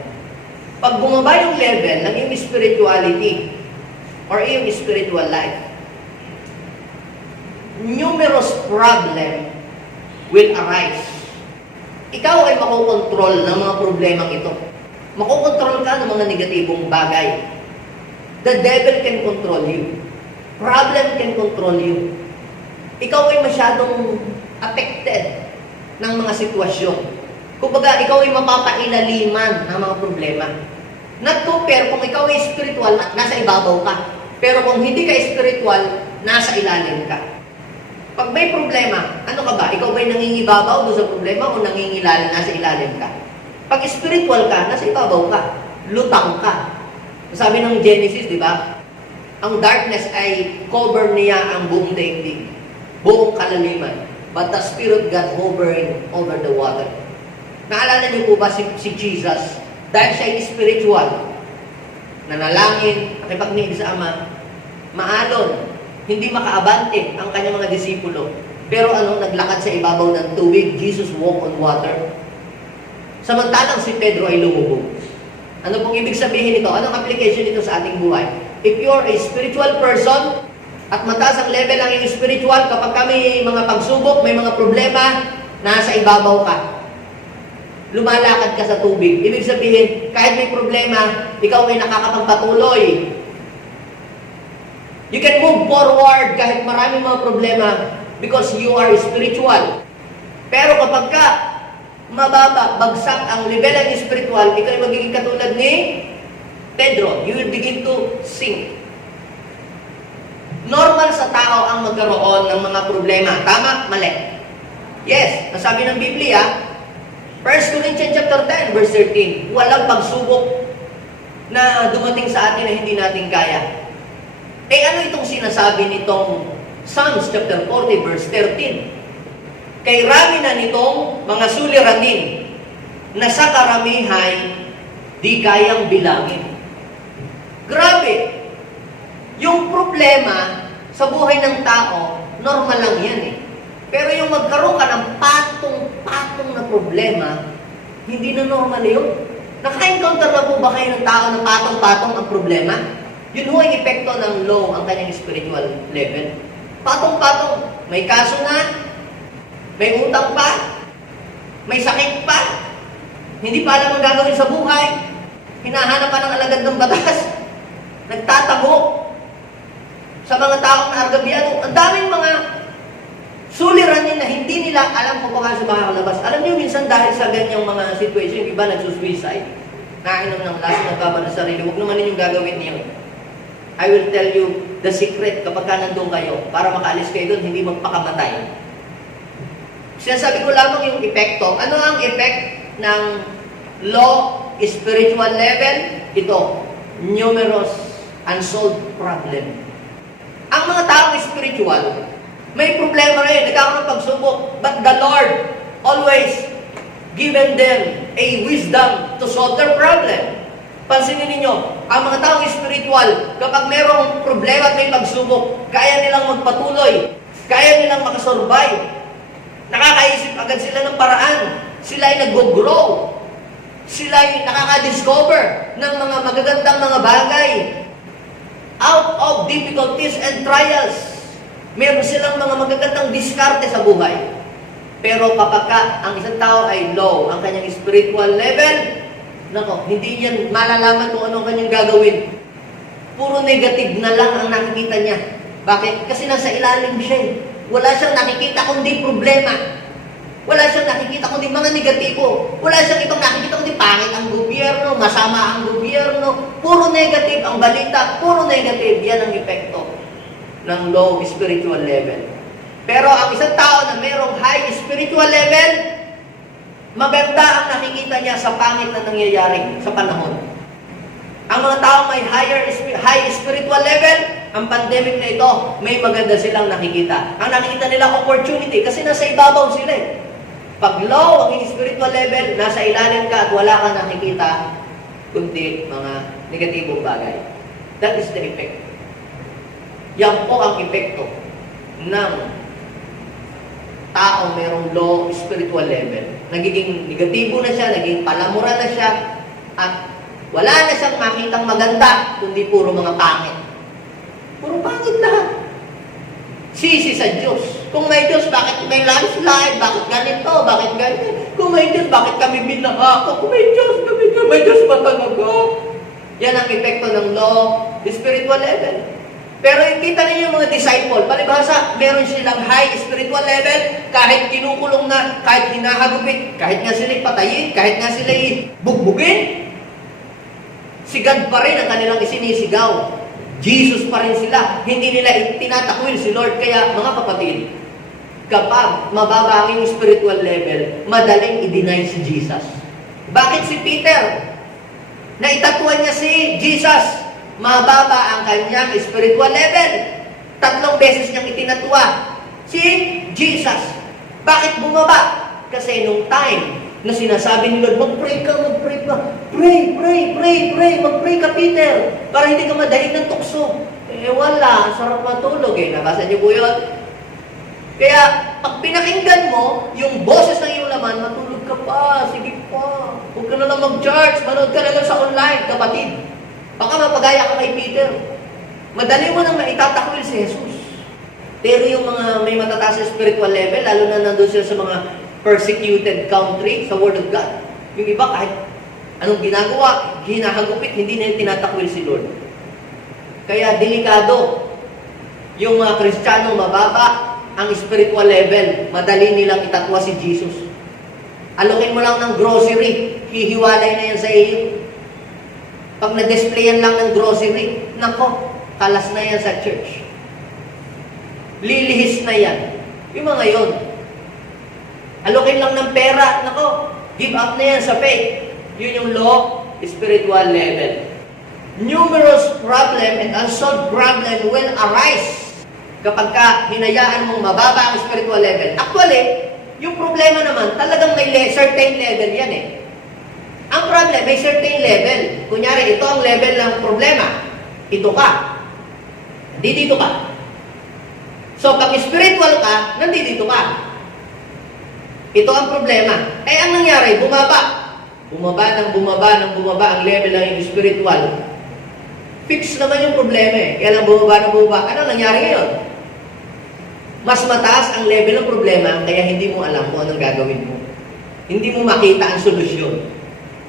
Pag bumaba yung level ng iyong spirituality or iyong spiritual life, numerous problem will arise. Ikaw ay makokontrol ng mga problemang ito. Makokontrol ka ng mga negatibong bagay. The devil can control you. Problem can control you. Ikaw ay masyadong affected ng mga sitwasyon. Kumbaga, ikaw ay mapapailaliman ng mga problema. Not compare kung ikaw ay spiritual, nasa ibabaw ka. Pero kung hindi ka spiritual, nasa ilalim ka. Pag may problema, ano ka ba? Ikaw ba'y nangingibabaw doon sa problema o nangingilalim, nasa ilalim ka? Pag spiritual ka, nasa ibabaw ka. Lutang ka. Sabi ng Genesis, di ba? Ang darkness ay cover niya ang buong daigdig. Buong kalaliman. But the Spirit got hovering over the water. Naalala niyo po ba si Jesus? Dahil siya ay spiritual, nanalangin, nakipagniig sa Ama, maalon, hindi makaabante ang kanyang mga disipulo. Pero naglakad sa ibabaw ng tubig, Jesus walked on water. Samantalang si Pedro ay lumubog. Ano pong ibig sabihin nito? Anong application nito sa ating buhay? If you're a spiritual person, at mataas ang level ng iyong spiritual, kapag kami mga pagsubok, may mga problema, nasa ibabaw ka. Lumalakad ka sa tubig. Ibig sabihin, kahit may problema, ikaw ay nakakapagpatuloy. You can move forward kahit maraming mga problema because you are spiritual. Pero kapag ka mababa, bagsak ang level ng spiritual, ikaw ay magiging katulad ni Pedro. You will begin to sink. Normal sa tao ang magkaroon ng mga problema. Tama? Mali? Yes. Nasabi ng Biblia, 1 Corinthians chapter 10, verse 13, walang pagsubok na dumating sa atin na hindi natin kaya. Eh ano itong sinasabi nitong Psalms chapter 40, verse 13? Kay rami na nitong mga suliranin na sa karamihay di kayang bilangin. Grabe! Yung problema sa buhay ng tao, normal lang yan eh. Pero yung magkaroon ka ng patong-patong na problema, hindi na normal yun. Naka-encounter na po ba kayo ng tao na patong-patong ang problema? Yun ho ang epekto ng low ang kanyang spiritual level. Patong-patong, may kaso na, may utang pa, may sakit pa, hindi pa alam ang gagawin sa buhay, hinahanap pa ng alagad ng batas, nagtatago sa mga taong naargabyado. Ang daming mga suliranin na hindi nila alam kung paano sa makakalabas. Alam niyo, minsan dahil sa ganyang mga situation, yung iba nagsusuicide, nainom ng laso, nagkaba ng sarili, huwag naman ninyong gagawin niyo. I will tell you the secret kapag ka nandun kayo, para makaalis kayo doon, hindi magpakamatay. Sinasabi ko lamang yung epekto. Ano ang effect ng low spiritual level? Ito, numerous unsolved problem. Ang mga taong spiritual, may problema rin, nagkakaroon ng pagsubok, but the Lord always given them a wisdom to solve their problem. Pansinin ninyo, ang mga taong spiritual, kapag mayroong problema at may pagsubok, kaya nilang magpatuloy, kaya nilang makasurvive, nakakaisip agad sila ng paraan, sila ay nag-grow, sila ay nakaka-discover ng mga magagandang mga bagay, out of difficulties and trials. Meron silang mga magagandang diskarte sa buhay. Pero kapag ang isang tao ay low, ang kanyang spiritual level, nako, hindi yan malalaman kung ano ang kanyang gagawin. Puro negative na lang ang nakikita niya. Bakit? Kasi nasa ilalim siya eh. Wala siyang nakikita kundi problema. Wala siyang nakikita kundi mga negatibo. Wala siyang itong nakikita kundi pangit ang gobyerno, masama ang gobyerno. Puro negative ang balita, puro negative. Yan ang epekto ng low spiritual level. Pero ang isang tao na mayroong high spiritual level, maganda ang nakikita niya sa pangit na nangyayari sa panahon. Ang mga tao may high spiritual level, ang pandemic na ito, may maganda silang nakikita. Ang nakikita nila opportunity kasi nasa ibabaw sila eh. Pag low ang spiritual level, nasa ilalim ka at wala kang nakikita, kundi mga negatibong bagay. That is the effect. Yan po ang epekto ng tao mayroong low spiritual level. Nagiging negatibo na siya, naging palamura na siya, at wala na siyang makitang maganda, kundi puro mga pangit. Puro pangit lahat. Sisi sa Diyos. Kung may Diyos, bakit may landslide? Bakit ganito? Bakit ganito? Kung may Diyos, bakit kami binahako? Kung may Diyos, may Diyos ba talaga? Yan ang epekto ng low spiritual level. Pero kita ninyo yung mga disciple, palibhasa, meron silang high spiritual level, kahit kinukulong na, kahit hinahagupit, kahit nga sila'y patayin, kahit nga sila'y bugbugin, si God pa rin ang kanilang isinisigaw. Jesus pa rin sila. Hindi nila tinatakwil si Lord. Kaya, mga kapatid, kapag mababa ang iyong spiritual level, madaling i-deny si Jesus. Bakit si Peter? Naitatuan niya si Jesus. Mababa ang kanyang spiritual level. 3 beses niyang itinatwa si Jesus. Bakit bumaba? Kasi nung time na sinasabi ni Lord, mag-pray ka. Mag-pray ka, Peter. Para hindi ka madaig ng tukso. Wala. Sarap matulog Nabasa niyo po yun? Kaya, pag pinakinggan mo, yung boses ng iyong laman, matulog ka pa. Sige pa. Huwag ka na lang mag-charge. Manood ka na lang sa online, kapatid. Baka mapagaya ka kay Peter. Madali mo nang maitatakwil si Jesus. Pero yung mga may matataas na spiritual level, lalo na nandun sila sa mga persecuted country, sa Word of God. Yung iba, kahit anong ginagawa, hinahagupit, hindi na tinatakwil si Lord. Kaya delikado. Yung mga Kristiyano mababa ang spiritual level, madali nilang itatwa si Jesus. Alokin mo lang ng grocery, hihiwalay na yan sa iyo. Pag na-displayan lang ng grocery, nako, kalas na yan sa church. Lilihis na yan. Yung mga yon. Alokin lang ng pera, nako, give up na yan sa faith. Yun yung low spiritual level. Numerous problem and unsolved problem will arise kapag ka hinayaan mong mababa ang spiritual level. Actually, yung problema naman, talagang may certain level yan Ang problem, may certain level. Kunyari, ito ang level ng problema. Ito ka. Dito ka. So, pag spiritual ka, nandito ka. Ito ang problema. Ang nangyari, bumaba. Bumaba ang level ng yung spiritual. Fix naman yung problema Kaya lang bumaba. Ano nangyari ngayon? Mas mataas ang level ng problema, kaya hindi mo alam kung anong gagawin mo. Hindi mo makita ang solusyon.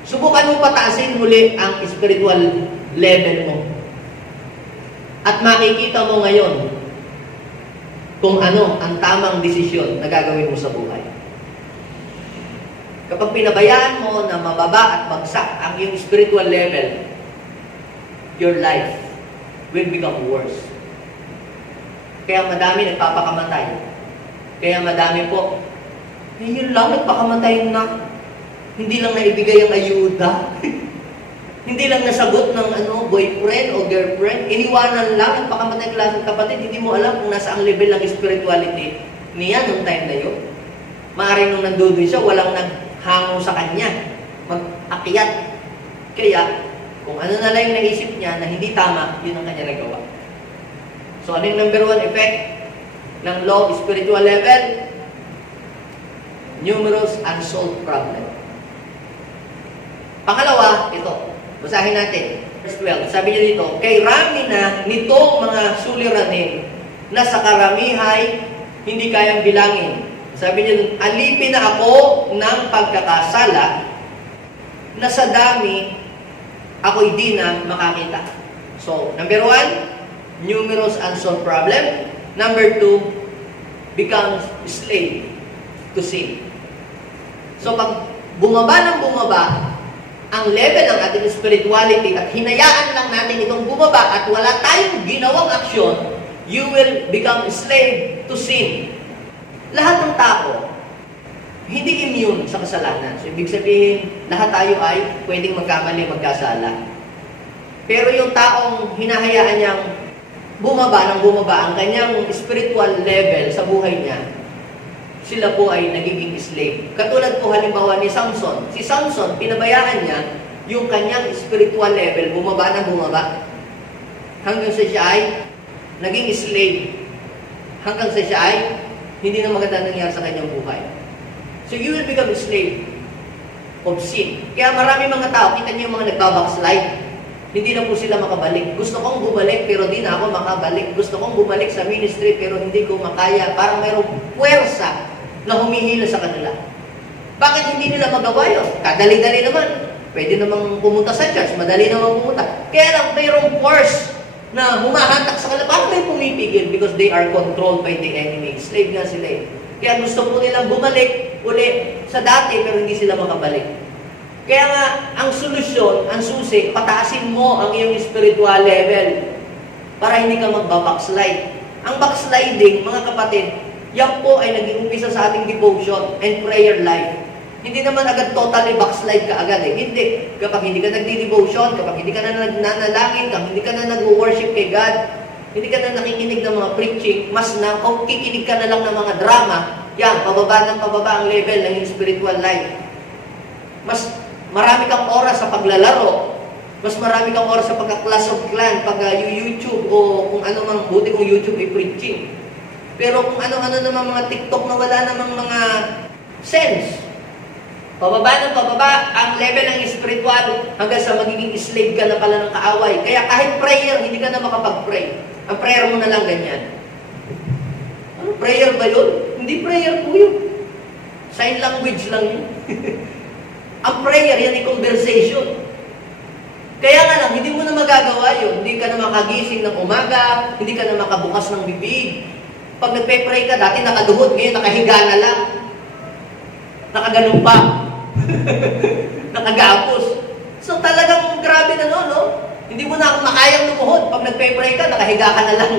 Subukan mo pataasin muli ang spiritual level mo. At makikita mo ngayon kung ano ang tamang desisyon na gagawin mo sa buhay. Kapag pinabayaan mo na mababa at bagsak ang iyong spiritual level, your life will become worse. Kaya madami nagpapakamatay. Kaya madami po, yun lang, nagpakamatay na. Hindi lang naibigay ang ayuda. Hindi lang nasagot ng boyfriend o girlfriend. Iniwanan lang, nagpakamatay ng klaseng kapatid. Hindi mo alam kung nasa ang level ng spirituality niya nung time na yun. Maaaring nung nandun siya, walang naghango sa kanya. Mag-akyat. Kaya, kung ano na lang yung naisip niya na hindi tama, yun ang kanya nagawa. So, ano yung number 1 effect ng low spiritual level? Numerous unsolved problems. Pangalawa, ito. Basahin natin. Verse 12. Sabi niya dito, kay rami na nitong mga suliranin na sa karamihay hindi kayang bilangin. Sabi niya, alipin na ako ng pagkakasala na sa dami ako'y di na makakita. So, number 1, numerous unsolved problem. Number 2, becomes slave to sin. So, pag bumaba ang level ng ating spirituality at hinayaan lang natin itong bumaba at wala tayong ginawang aksyon, you will become slave to sin. Lahat ng tao, hindi immune sa kasalanan. So, ibig sabihin, lahat tayo ay pwedeng magkamali, magkasala. Pero yung taong hinahayaan niyang bumaba ang kanyang spiritual level sa buhay niya, sila po ay nagiging slave. Katulad po halimbawa ni Samson. Si Samson, pinabayaan niya yung kanyang spiritual level, bumaba na bumaba. Hanggang sa siya ay naging slave. Hanggang sa siya ay hindi na maganda nangyari sa kanyang buhay. So you will become a slave of sin. Kaya marami mga tao, kita niyo yung mga nagbabackslide. Hindi na po sila makabalik. Gusto kong bumalik pero di na ako makabalik. Gusto kong bumalik sa ministry pero hindi ko makaya. Parang mayroong puwersa na humihila sa kanila. Bakit hindi nila magawa yun? Kadali-dali naman. Pwede namang pumunta sa church. Madali namang pumunta. Kaya lang mayroong force na humahatak sa kanila. Parang may pumipigil because they are controlled by the enemy. Slave nga sila eh. Kaya gusto po nilang bumalik uli sa dati pero hindi sila makabalik. Kaya nga, ang solusyon, ang susi, pataasin mo ang iyong spiritual level para hindi ka magbabackslide. Ang backsliding, mga kapatid, yan po ay nag-iumpisa sa ating devotion and prayer life. Hindi naman agad totally backslide ka agad eh. Hindi. Kapag hindi ka nagdi-devotion, kapag hindi ka na nagnanalangin, kapag hindi ka na nag-worship kay God, hindi ka na nakikinig ng mga preaching, mas na, kung kikinig ka na lang ng mga drama, yan, pababa ng pababa ang level ng spiritual life. Mas marami kang oras sa paglalaro, mas marami kang oras sa pagka-class of clan, pag-YouTube o kung ano mang, buti kung YouTube ay preaching. Pero kung ano-ano naman mga TikTok na wala namang mga sense, pababa ng pababa ang level ng spiritual hanggang sa magiging slave ka na pala ng kaaway. Kaya kahit prayer, hindi ka na makapag-pray. Ang prayer mo na lang ganyan. Ano, prayer ba yun? Hindi prayer po yun. Sign language lang yun. Ang prayer, yan ay conversation. Kaya nga lang, hindi mo na magagawa yun. Hindi ka na makagising ng umaga, hindi ka na makabukas ng bibig. Pag nagpe-pray ka, dati nakaduhod, ngayon nakahiga na lang. Nakaganon pa. Nakagapos. So talagang grabe na no? Hindi mo na makayang lumuhod. Pag nagpe-pray ka, nakahiga ka na lang.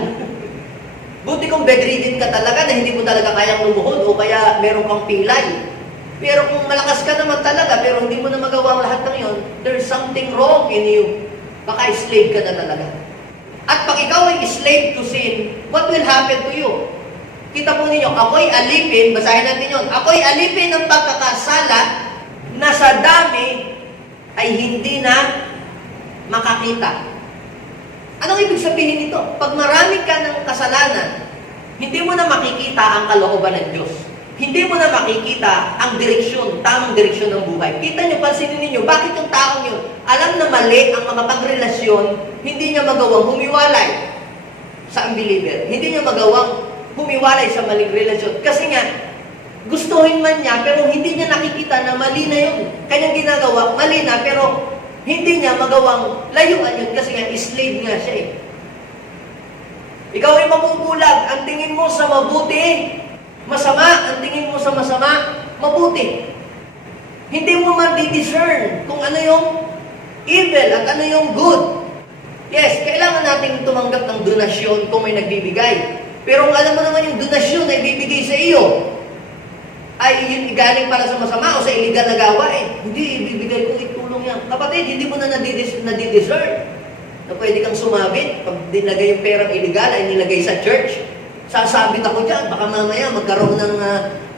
Buti kung bedridden ka talaga na hindi mo talaga kayang lumuhod o kaya meron kang pilay. Pero kung malakas ka naman talaga, pero hindi mo na magawa ang lahat ng yun, there's something wrong in you. Baka slave ka na talaga. At pag ikaw ay slave to sin, what will happen to you? Kita po ninyo, ako'y alipin, basahin natin yun, ako'y alipin ng pagkakasala na sa dami ay hindi na makakita. Anong ibig sabihin nito? Pag marami ka ng kasalanan, hindi mo na makikita ang kalooban ng Diyos. Hindi mo na makikita ang direksyon, tamang direksyon ng buhay. Kita nyo, pansinin ninyo, bakit yung taong yun, alam na mali ang makapagrelasyon, hindi niya magawang humiwalay sa unbeliever. Hindi niya magawang humiwalay sa maling relasyon. Kasi nga, gustuhin man niya, pero hindi niya nakikita na mali na yun. Kanyang ginagawa, mali na, pero hindi niya magawang layuan yun kasi nga, slave nga siya eh. Ikaw ay mabubulag, ang tingin mo sa mabuti, masama, ang tingin mo sa masama, mabuti. Hindi mo ma-discern kung ano yung evil at ano yung good. Yes, kailangan natin tumanggap ng donasyon kung may nagbibigay. Pero kung alam mo naman yung donasyon na ibibigay sa iyo, ay yun galing para sa masama o sa illegal na gawain, hindi, ibibigay kong itulong yan. Kapatid, hindi mo na nadidiscern na pwede kang sumabit. Pag dinagay yung perang illegal ay nilagay sa church, sasabit ako dyan, baka mamaya magkaroon ng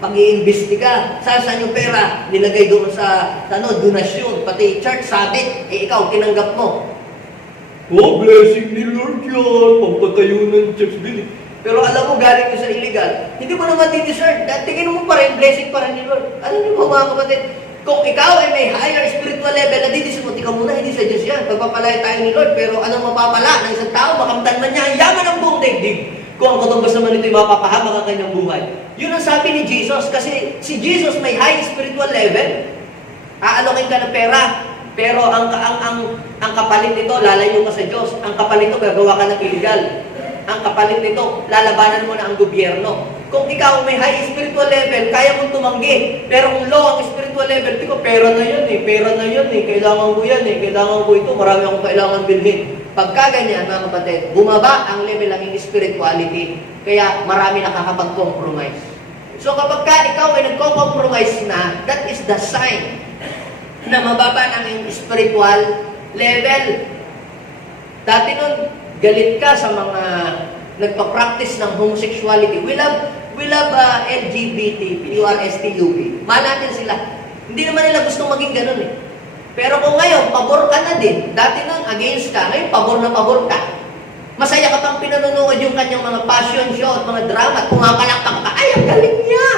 pag-iimbestiga. Saan yung pera? Nilagay doon sa donasyon, pati church sabit, ikaw, tinanggap mo. Oh, blessing ni Lord yan, pampatayo ng church building. Pero alam mo, galing yun sa illegal, hindi mo naman di-discern. Tingin mo pa rin, blessing pa rin ni Lord. Alam niyo po mga kapatid, kung ikaw ay may higher spiritual level, nadidiscern mo, tika muna, hindi sa Diyos yan. Pagpapalaya tayo ni Lord, pero anong mapapala ng isang tao, makamtan man niya ang yaman ng buong daigdig. Kung ang katumbas naman ito'y mapapahamak ang kanyang buhay. Yun ang sabi ni Jesus, kasi si Jesus may high spiritual level. Aalokin ka ng pera, pero ang kapalit nito, lalayo ka sa Diyos. Ang kapalit nito, gagawa ka ng illegal. Ang kapalit nito, lalabanan mo na ang gobyerno. Kung ikaw may high spiritual level, kaya mong tumanggi. Pero kung low ang spiritual level, tiko, pera na yun eh, kailangan ko yan eh, kailangan ko ito, marami akong kailangan bilhin. Pagka ganyan, mga kapatid, bumaba ang level ng spirituality. Kaya marami nakakapag-compromise. So kapag ikaw ay nagko-compromise na, that is the sign na mababa ng iyong spiritual level. Dati nun, galit ka sa mga nagpa-practice ng homosexuality. We love LGBT, PURSTUV. Mahal natin sila. Hindi naman nila gustong maging ganun eh. Pero kung ngayon, pabor ka na din, dati nun against ka, ngayon pabor na pabor ka. Masaya ka pang pinanonood yung kanyang mga passion show at mga drama at pumapalakpak ka, ay, ang galing niya!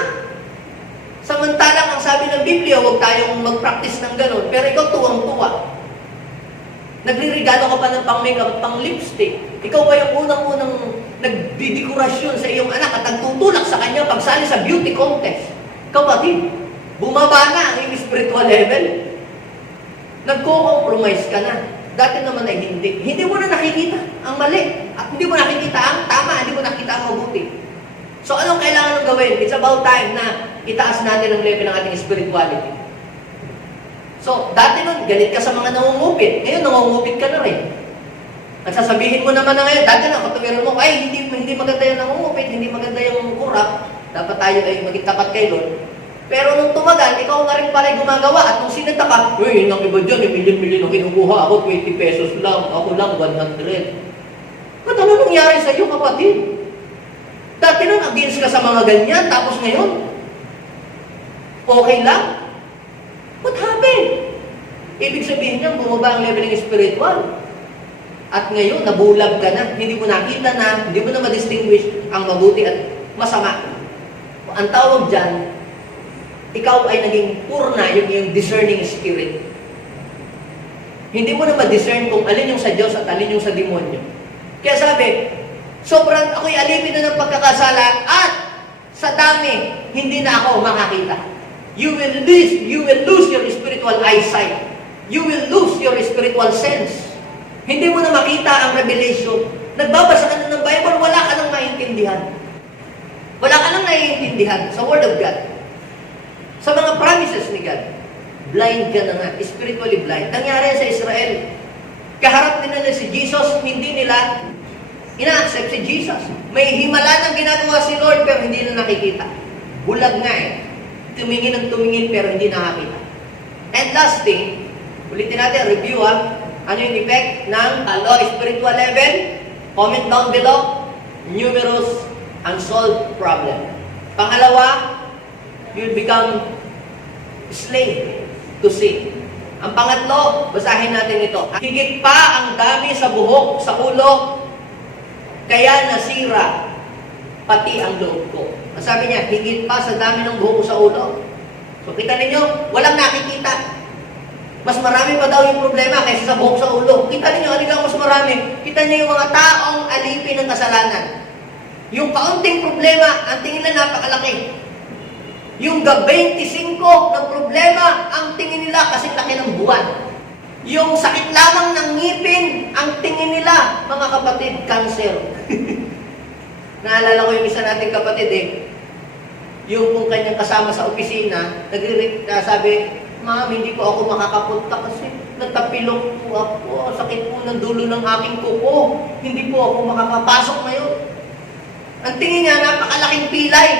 Samantalang ang sabi ng Biblia, huwag tayong mag-practice ng ganun, pero ikaw tuwang-tuwa. Nagre-regalo ka pa ng pang-makeup, pang-lipstick. Ikaw ba yung unang-unang nagdidekorasyon sa iyong anak at nagtutulak sa kanya pagsali sa beauty contest? Kapatid, bumaba na ang iyong spiritual level. Nagko-compromise ka na. Dati naman ay hindi. Hindi mo na nakikita ang mali. At hindi mo nakikita ang tama. Hindi mo nakikita ang mabuti. So, anong kailangan ng gawin? It's about time na itaas natin ang level ng ating spirituality. So, dati nun, galit ka sa mga nangungupit. Ngayon, nangungupit ka na rin. At sasabihin mo naman na ngayon, dati na, katuwiran mo, ay, hindi maganda yung nangungupit, hindi maganda yung kurap. Dapat tayo ay maging tapat kay Lord. Pero nung tumagal, ikaw na rin pala gumagawa. At nung sinita ka, yun ang iba dyan, milyon-milyon ang kinukuha. Ako, 20 pesos lang. Ako lang, 100. Ba't ano nangyari sa iyo, kapatid? Dati nun, against ka sa mga ganyan. Tapos ngayon, okay lang? What happened? Ibig sabihin niya, bumaba ang level ng spiritual. At ngayon, nabulag ka na. Hindi mo nakita na, hindi mo na ma-distinguish ang mabuti at masama. Ang tawag dyan, ikaw ay naging purna yung discerning spirit. Hindi mo na ma-discern kung alin yung sa Diyos at alin yung sa demonyo. Kaya sabi, sobrang ako'y alipin na ng pagkakasala at sa dami, hindi na ako makakita. You will lose your spiritual eyesight. You will lose your spiritual sense. Hindi mo na makita ang revelation. Nagbabasa ka na ng Bible, wala ka nang maintindihan. Wala ka nang naiintindihan sa Word of God. Sa mga promises ni God, blind ka na nga, spiritually blind. Nangyari sa Israel. Kaharap nila si Jesus, hindi nila ina-accept si Jesus. May himala ng ginagawa si Lord, pero hindi na nakikita. Bulag nga eh. Tumingin ng tumingin, pero hindi nakakita. And last thing, ulitin natin, review ano yung effect ng low spiritual level? Comment down below. Numerous unsolved problem. Pangalawa, you'll become slave to sin. Ang pangatlo, basahin natin ito. Higit pa ang dami sa buhok, sa ulo, kaya nasira pati ang loob ko. Sabi niya, higit pa sa dami ng buhok sa ulo. So kita ninyo, walang nakikita. Mas marami pa daw yung problema kaysa sa buhok sa ulo. Kita ninyo, ano yung mas marami? Kita niyo yung mga taong alipin ng kasalanan. Yung kaunting problema, ang tingin na napakalaki. Yung 25 na problema, ang tingin nila kasi laki ng buwan. Yung sakit lamang ng ngipin, ang tingin nila, mga kapatid, cancer. Naalala ko yung isa nating kapatid yung kung kanyang kasama sa opisina, sabi, Ma'am, hindi po ako makakapunta kasi natapilok po ako. Sakit po ng dulo ng aking kuko. Hindi po ako makakapasok ngayon. Ang tingin niya, napakalaking pilay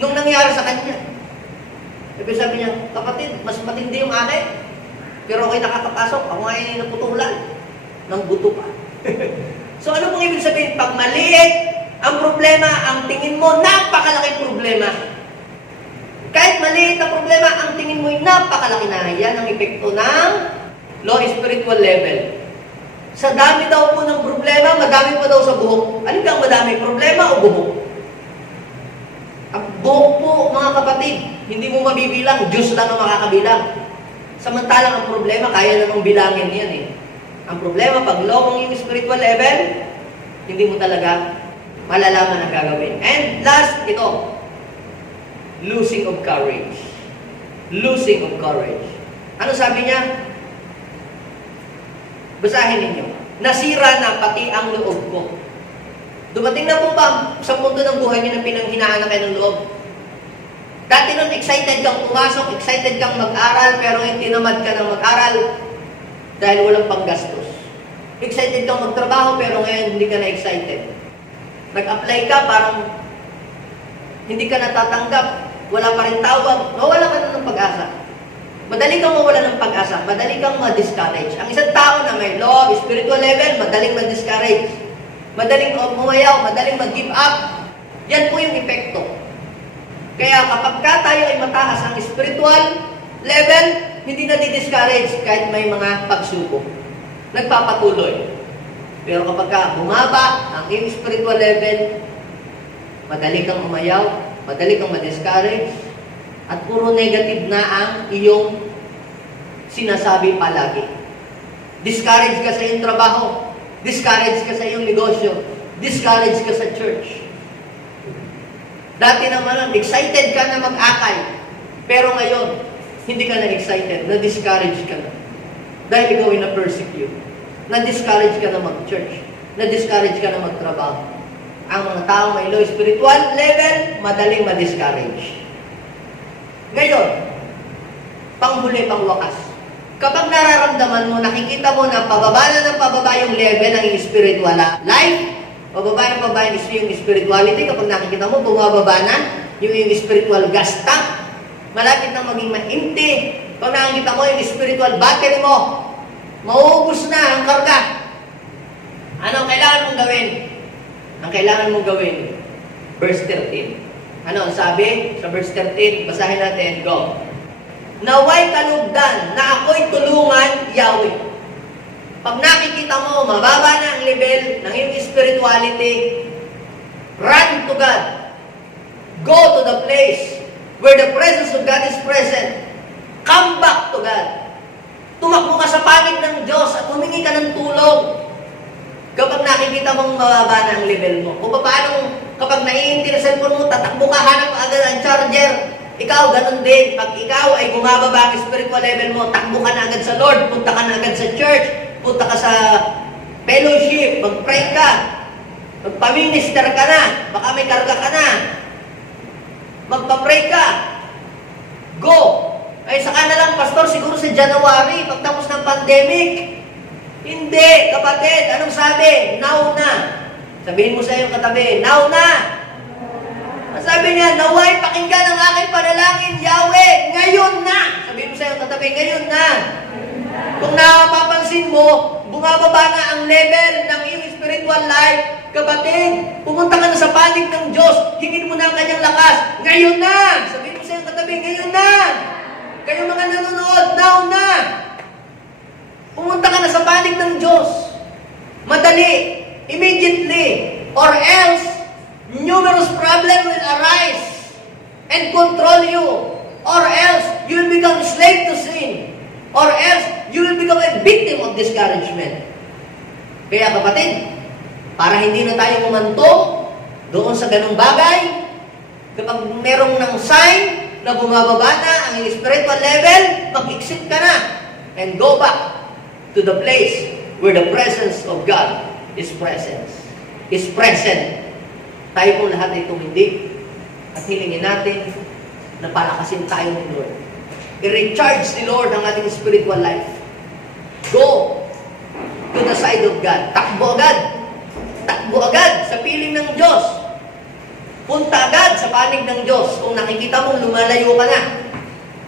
nung nangyari sa kanya. Sabi niya, kapatid, mas matindi yung akin. Pero ako'y nakakapasok. Ako ay naputulan ng buto pa. So ano pong ibig sabihin? Pag maliit ang problema, ang tingin mo, napakalaking problema. Kahit maliit na problema, ang tingin mo'y napakalaki na. Yan ang epekto ng low spiritual level. Sa dami daw po ng problema, madami pa daw sa buhok. Alin kang madami? Problema o buhok? Ang buhok po, mga kapatid, hindi mo mabibilang. Diyos lang ang makakabilang. Samantalang ang problema, kaya namang bilangin yan Ang problema, pag low ang yung spiritual level, hindi mo talaga malalaman ang gagawin. And last, ito. Losing of courage. Losing of courage. Ano sabi niya? Basahin ninyo. Nasira na pati ang loob ko. Dumating na po ba sa mundo ng buhay niyo na pinanghinaan na kayo ng loob? Dati nun, excited kang pumasok, excited kang mag-aral, pero hindi tinamad ka ng mag-aral dahil walang panggastos. Excited kang magtrabaho, pero ngayon hindi ka na excited. Nag-apply ka, parang hindi ka natatanggap. Wala pa rin tawag, mawala ka na ng pag-asa. Madali kang mawala ng pag-asa, madali kang ma-discourage. Ang isang tao na may low spiritual level, madaling ma-discourage. Madaling umayaw, madaling mag-give up. Yan po yung epekto. Kaya kapag ka tayo ay mataas ang spiritual level, hindi na-discourage kahit may mga pagsubok. Nagpapatuloy. Pero kapag bumaba ang iyong spiritual level, madali kang umayaw, madali kang ma-discourage, at puro negative na ang iyong sinasabi palagi. Discourage ka sa iyong trabaho, discourage ka sa iyong negosyo, discourage ka sa church. Dati naman, excited ka na mag-akay, pero ngayon, hindi ka na excited, na-discourage ka na. Dahil ikaw ay na-persecute. Na-discourage ka na mag-church. Na-discourage ka na magtrabaho. Ang mga taong may low spiritual level, madaling ma-discourage. Ngayon, panghuli, pangwakas. Kapag nararamdaman mo, nakikita mo na pababa na ng pababa yung level ng spiritual life, pababa na pababa yung spirituality, kapag nakikita mo, bumababa na yung spiritual gas tank, malapit nang maging ma-empty. Pag nakikita mo yung spiritual battery mo, mauubos na ang karga. Ano ang kailangan mong gawin? Ang kailangan mong gawin, verse 13. Ano ang sabi? Sa verse 13, basahin natin, go. Naway kalugdan na ako'y tulungan, Yahweh. Pag nakikita mo, mababa na ang level ng iyong spirituality, run to God. Go to the place where the presence of God is present. Come back to God. Tumakbo ka sa panig ng Diyos at humingi ka ng tulong. Kapag nakikita mong mababa na ang level mo. Kung paano, kapag naiinti na cellphone mo, tatakbo ka, hanap agad ang charger. Ikaw, ganun din. Pag ikaw ay bumababa ang spiritual level mo, takbo ka na agad sa Lord, punta ka na agad sa church, punta ka sa fellowship, mag-pray ka, magpa-minister ka na, baka may karga ka na, magpa-pray ka, go! Ay, saka na lang, pastor, siguro sa January, pagtapos ng pandemic. Hindi, kapatid, anong sabi? Now na. Sabihin mo sa iyong katabi, now na. Ang sabi niya, naway pakinggan ang aking panalangin, Yahweh, ngayon na. Sabihin mo sa iyong katabi, ngayon na. Kung napapansin mo, bumababa na ang level ng iyong spiritual life, kapatid, pumunta ka na sa panig ng Diyos, hingin mo na ang kanyang lakas, ngayon na. Sabihin mo sa iyong katabi, ngayon na. Kayo mga nanonood, now na. Pumunta ka na sa panig ng Diyos. Madali, immediately, or else, numerous problems will arise and control you. Or else, you will become slave to sin. Or else, you will become a victim of discouragement. Kaya kapatid, para hindi na tayo umantong doon sa ganung bagay, kapag merong ng sign na bumababa na ang spiritual level, mag-exit ka na and go back to the place where the presence of God is present. Tayo pong lahat ay tumindig at hilingin natin na palakasin tayo ng Lord. I-recharge ni Lord ang ating spiritual life. Go to the side of God. Takbo agad. Takbo agad sa piling ng Diyos. Punta agad sa panig ng Diyos. Kung nakikita mong lumalayo ka na,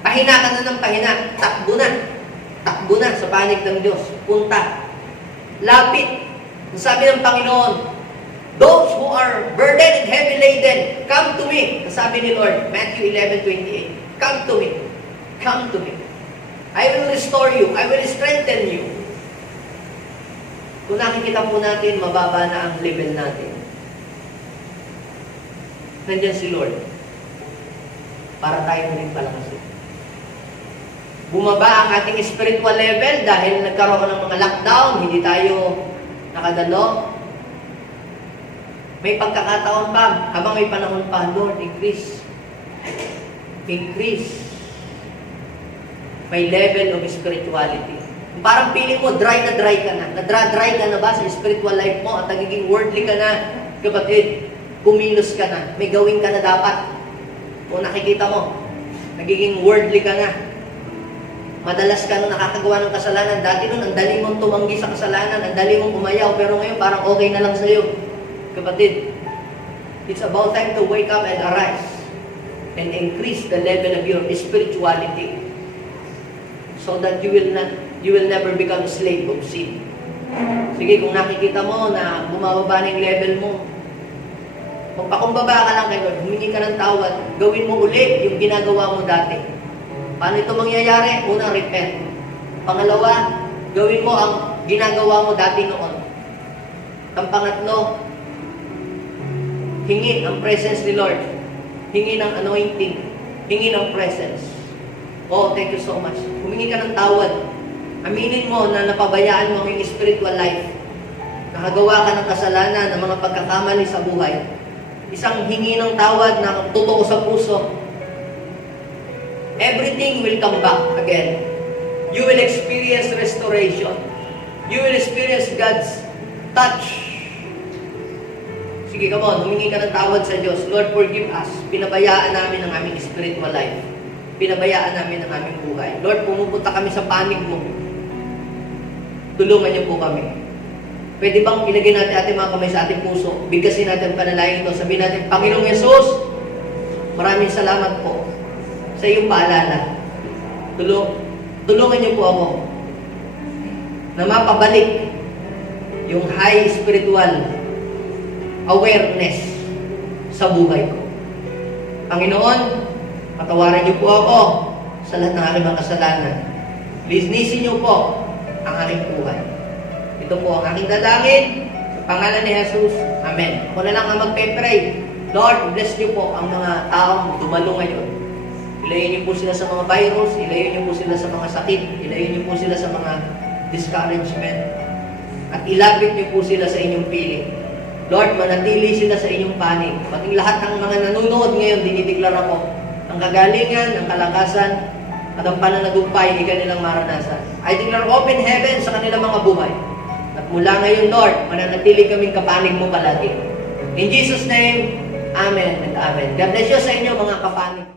pahina ka na ng pahina, takbo na. Takbo na sa panig ng Diyos. Punta. Lapit. Sabi ng Panginoon, those who are burdened and heavy laden, come to me. Sabi ni Lord, Matthew 11:28, come to me. Come to me. I will restore you. I will strengthen you. Kung nakikita po natin, mababa na ang level natin. Nandiyan si Lord para tayo rin palakasin. Bumaba ang ating spiritual level dahil nagkaroon ng mga lockdown, hindi tayo nakadalo. May pagkakataon pa, habang may panahon pa, Lord, increase. Increase my level of spirituality. Parang feeling mo, dry ka na. Nadra-dry ka na ba sa spiritual life mo at nagiging worldly ka na, kapatid? Kumilos ka na. May gawin ka na dapat. Kung nakikita mo, nagiging worldly ka na. Madalas ka nung nakakagawa ng kasalanan. Dati nun, ang dali mong tumanggi sa kasalanan, ang dali mong umayaw, pero ngayon parang okay na lang sa'yo. Kapatid, it's about time to wake up and arise and increase the level of your spirituality so that you will never become a slave of sin. Sige, kung nakikita mo na bumababa na yung level mo, magpakumbaba ka lang kay Lord, humingi ka ng tawad, gawin mo ulit yung ginagawa mo dati. Paano ito mangyayari? Una, repent. Pangalawa, gawin mo ang ginagawa mo dati noon. Ang pangatlo, hingi ang presence ni Lord. Hingi ng anointing. Hingi ng presence. Oh, thank you so much. Humingi ka ng tawad. Aminin mo na napabayaan mo ang iyong spiritual life. Nakagawa ka ng kasalanan, ng mga pagkakamali sa buhay. Isang hingi ng tawad na totoo sa puso. Everything will come back again. You will experience restoration. You will experience God's touch. Sige, come on, humingi ka ng tawad sa Diyos. Lord, forgive us. Pinabayaan namin ang aming spiritual life. Pinabayaan namin ang aming buhay. Lord, pumupunta kami sa panig mo. Tulungan niyo po kami. Pwede bang ilagay natin ating mga kamay sa ating puso? Bigkasin natin panalangin ito. Sabihin natin, Panginoong Yesus, maraming salamat po sa iyong paalala. Tulungan niyo po ako na mapabalik yung high spiritual awareness sa buhay ko. Panginoon, patawarin niyo po ako sa lahat ng aking mga kasalanan. Linisin niyo po ang aking buhay. Ito po ang aking dadangin sa pangalan ni Jesus. Amen. Ako na lang ang magpe-pray. Lord, bless niyo po ang mga taong dumalo ngayon. Ilayo niyo po sila sa mga virus, ilayo niyo po sila sa mga sakit, ilayo niyo po sila sa mga discouragement, at ilapit niyo po sila sa inyong piling. Lord, manatili sila sa inyong panig. Pating lahat ng mga nanonood ngayon, dinideklara ko ang kagalingan, ang kalakasan, at ang pananagumpay ay kanilang maranasan. I declare open heaven sa kanilang mga buhay. At mula ngayon, Lord, mananatili kaming kapanig mo palagi. In Jesus' name, Amen and Amen. God bless you sa inyo mga kapanig.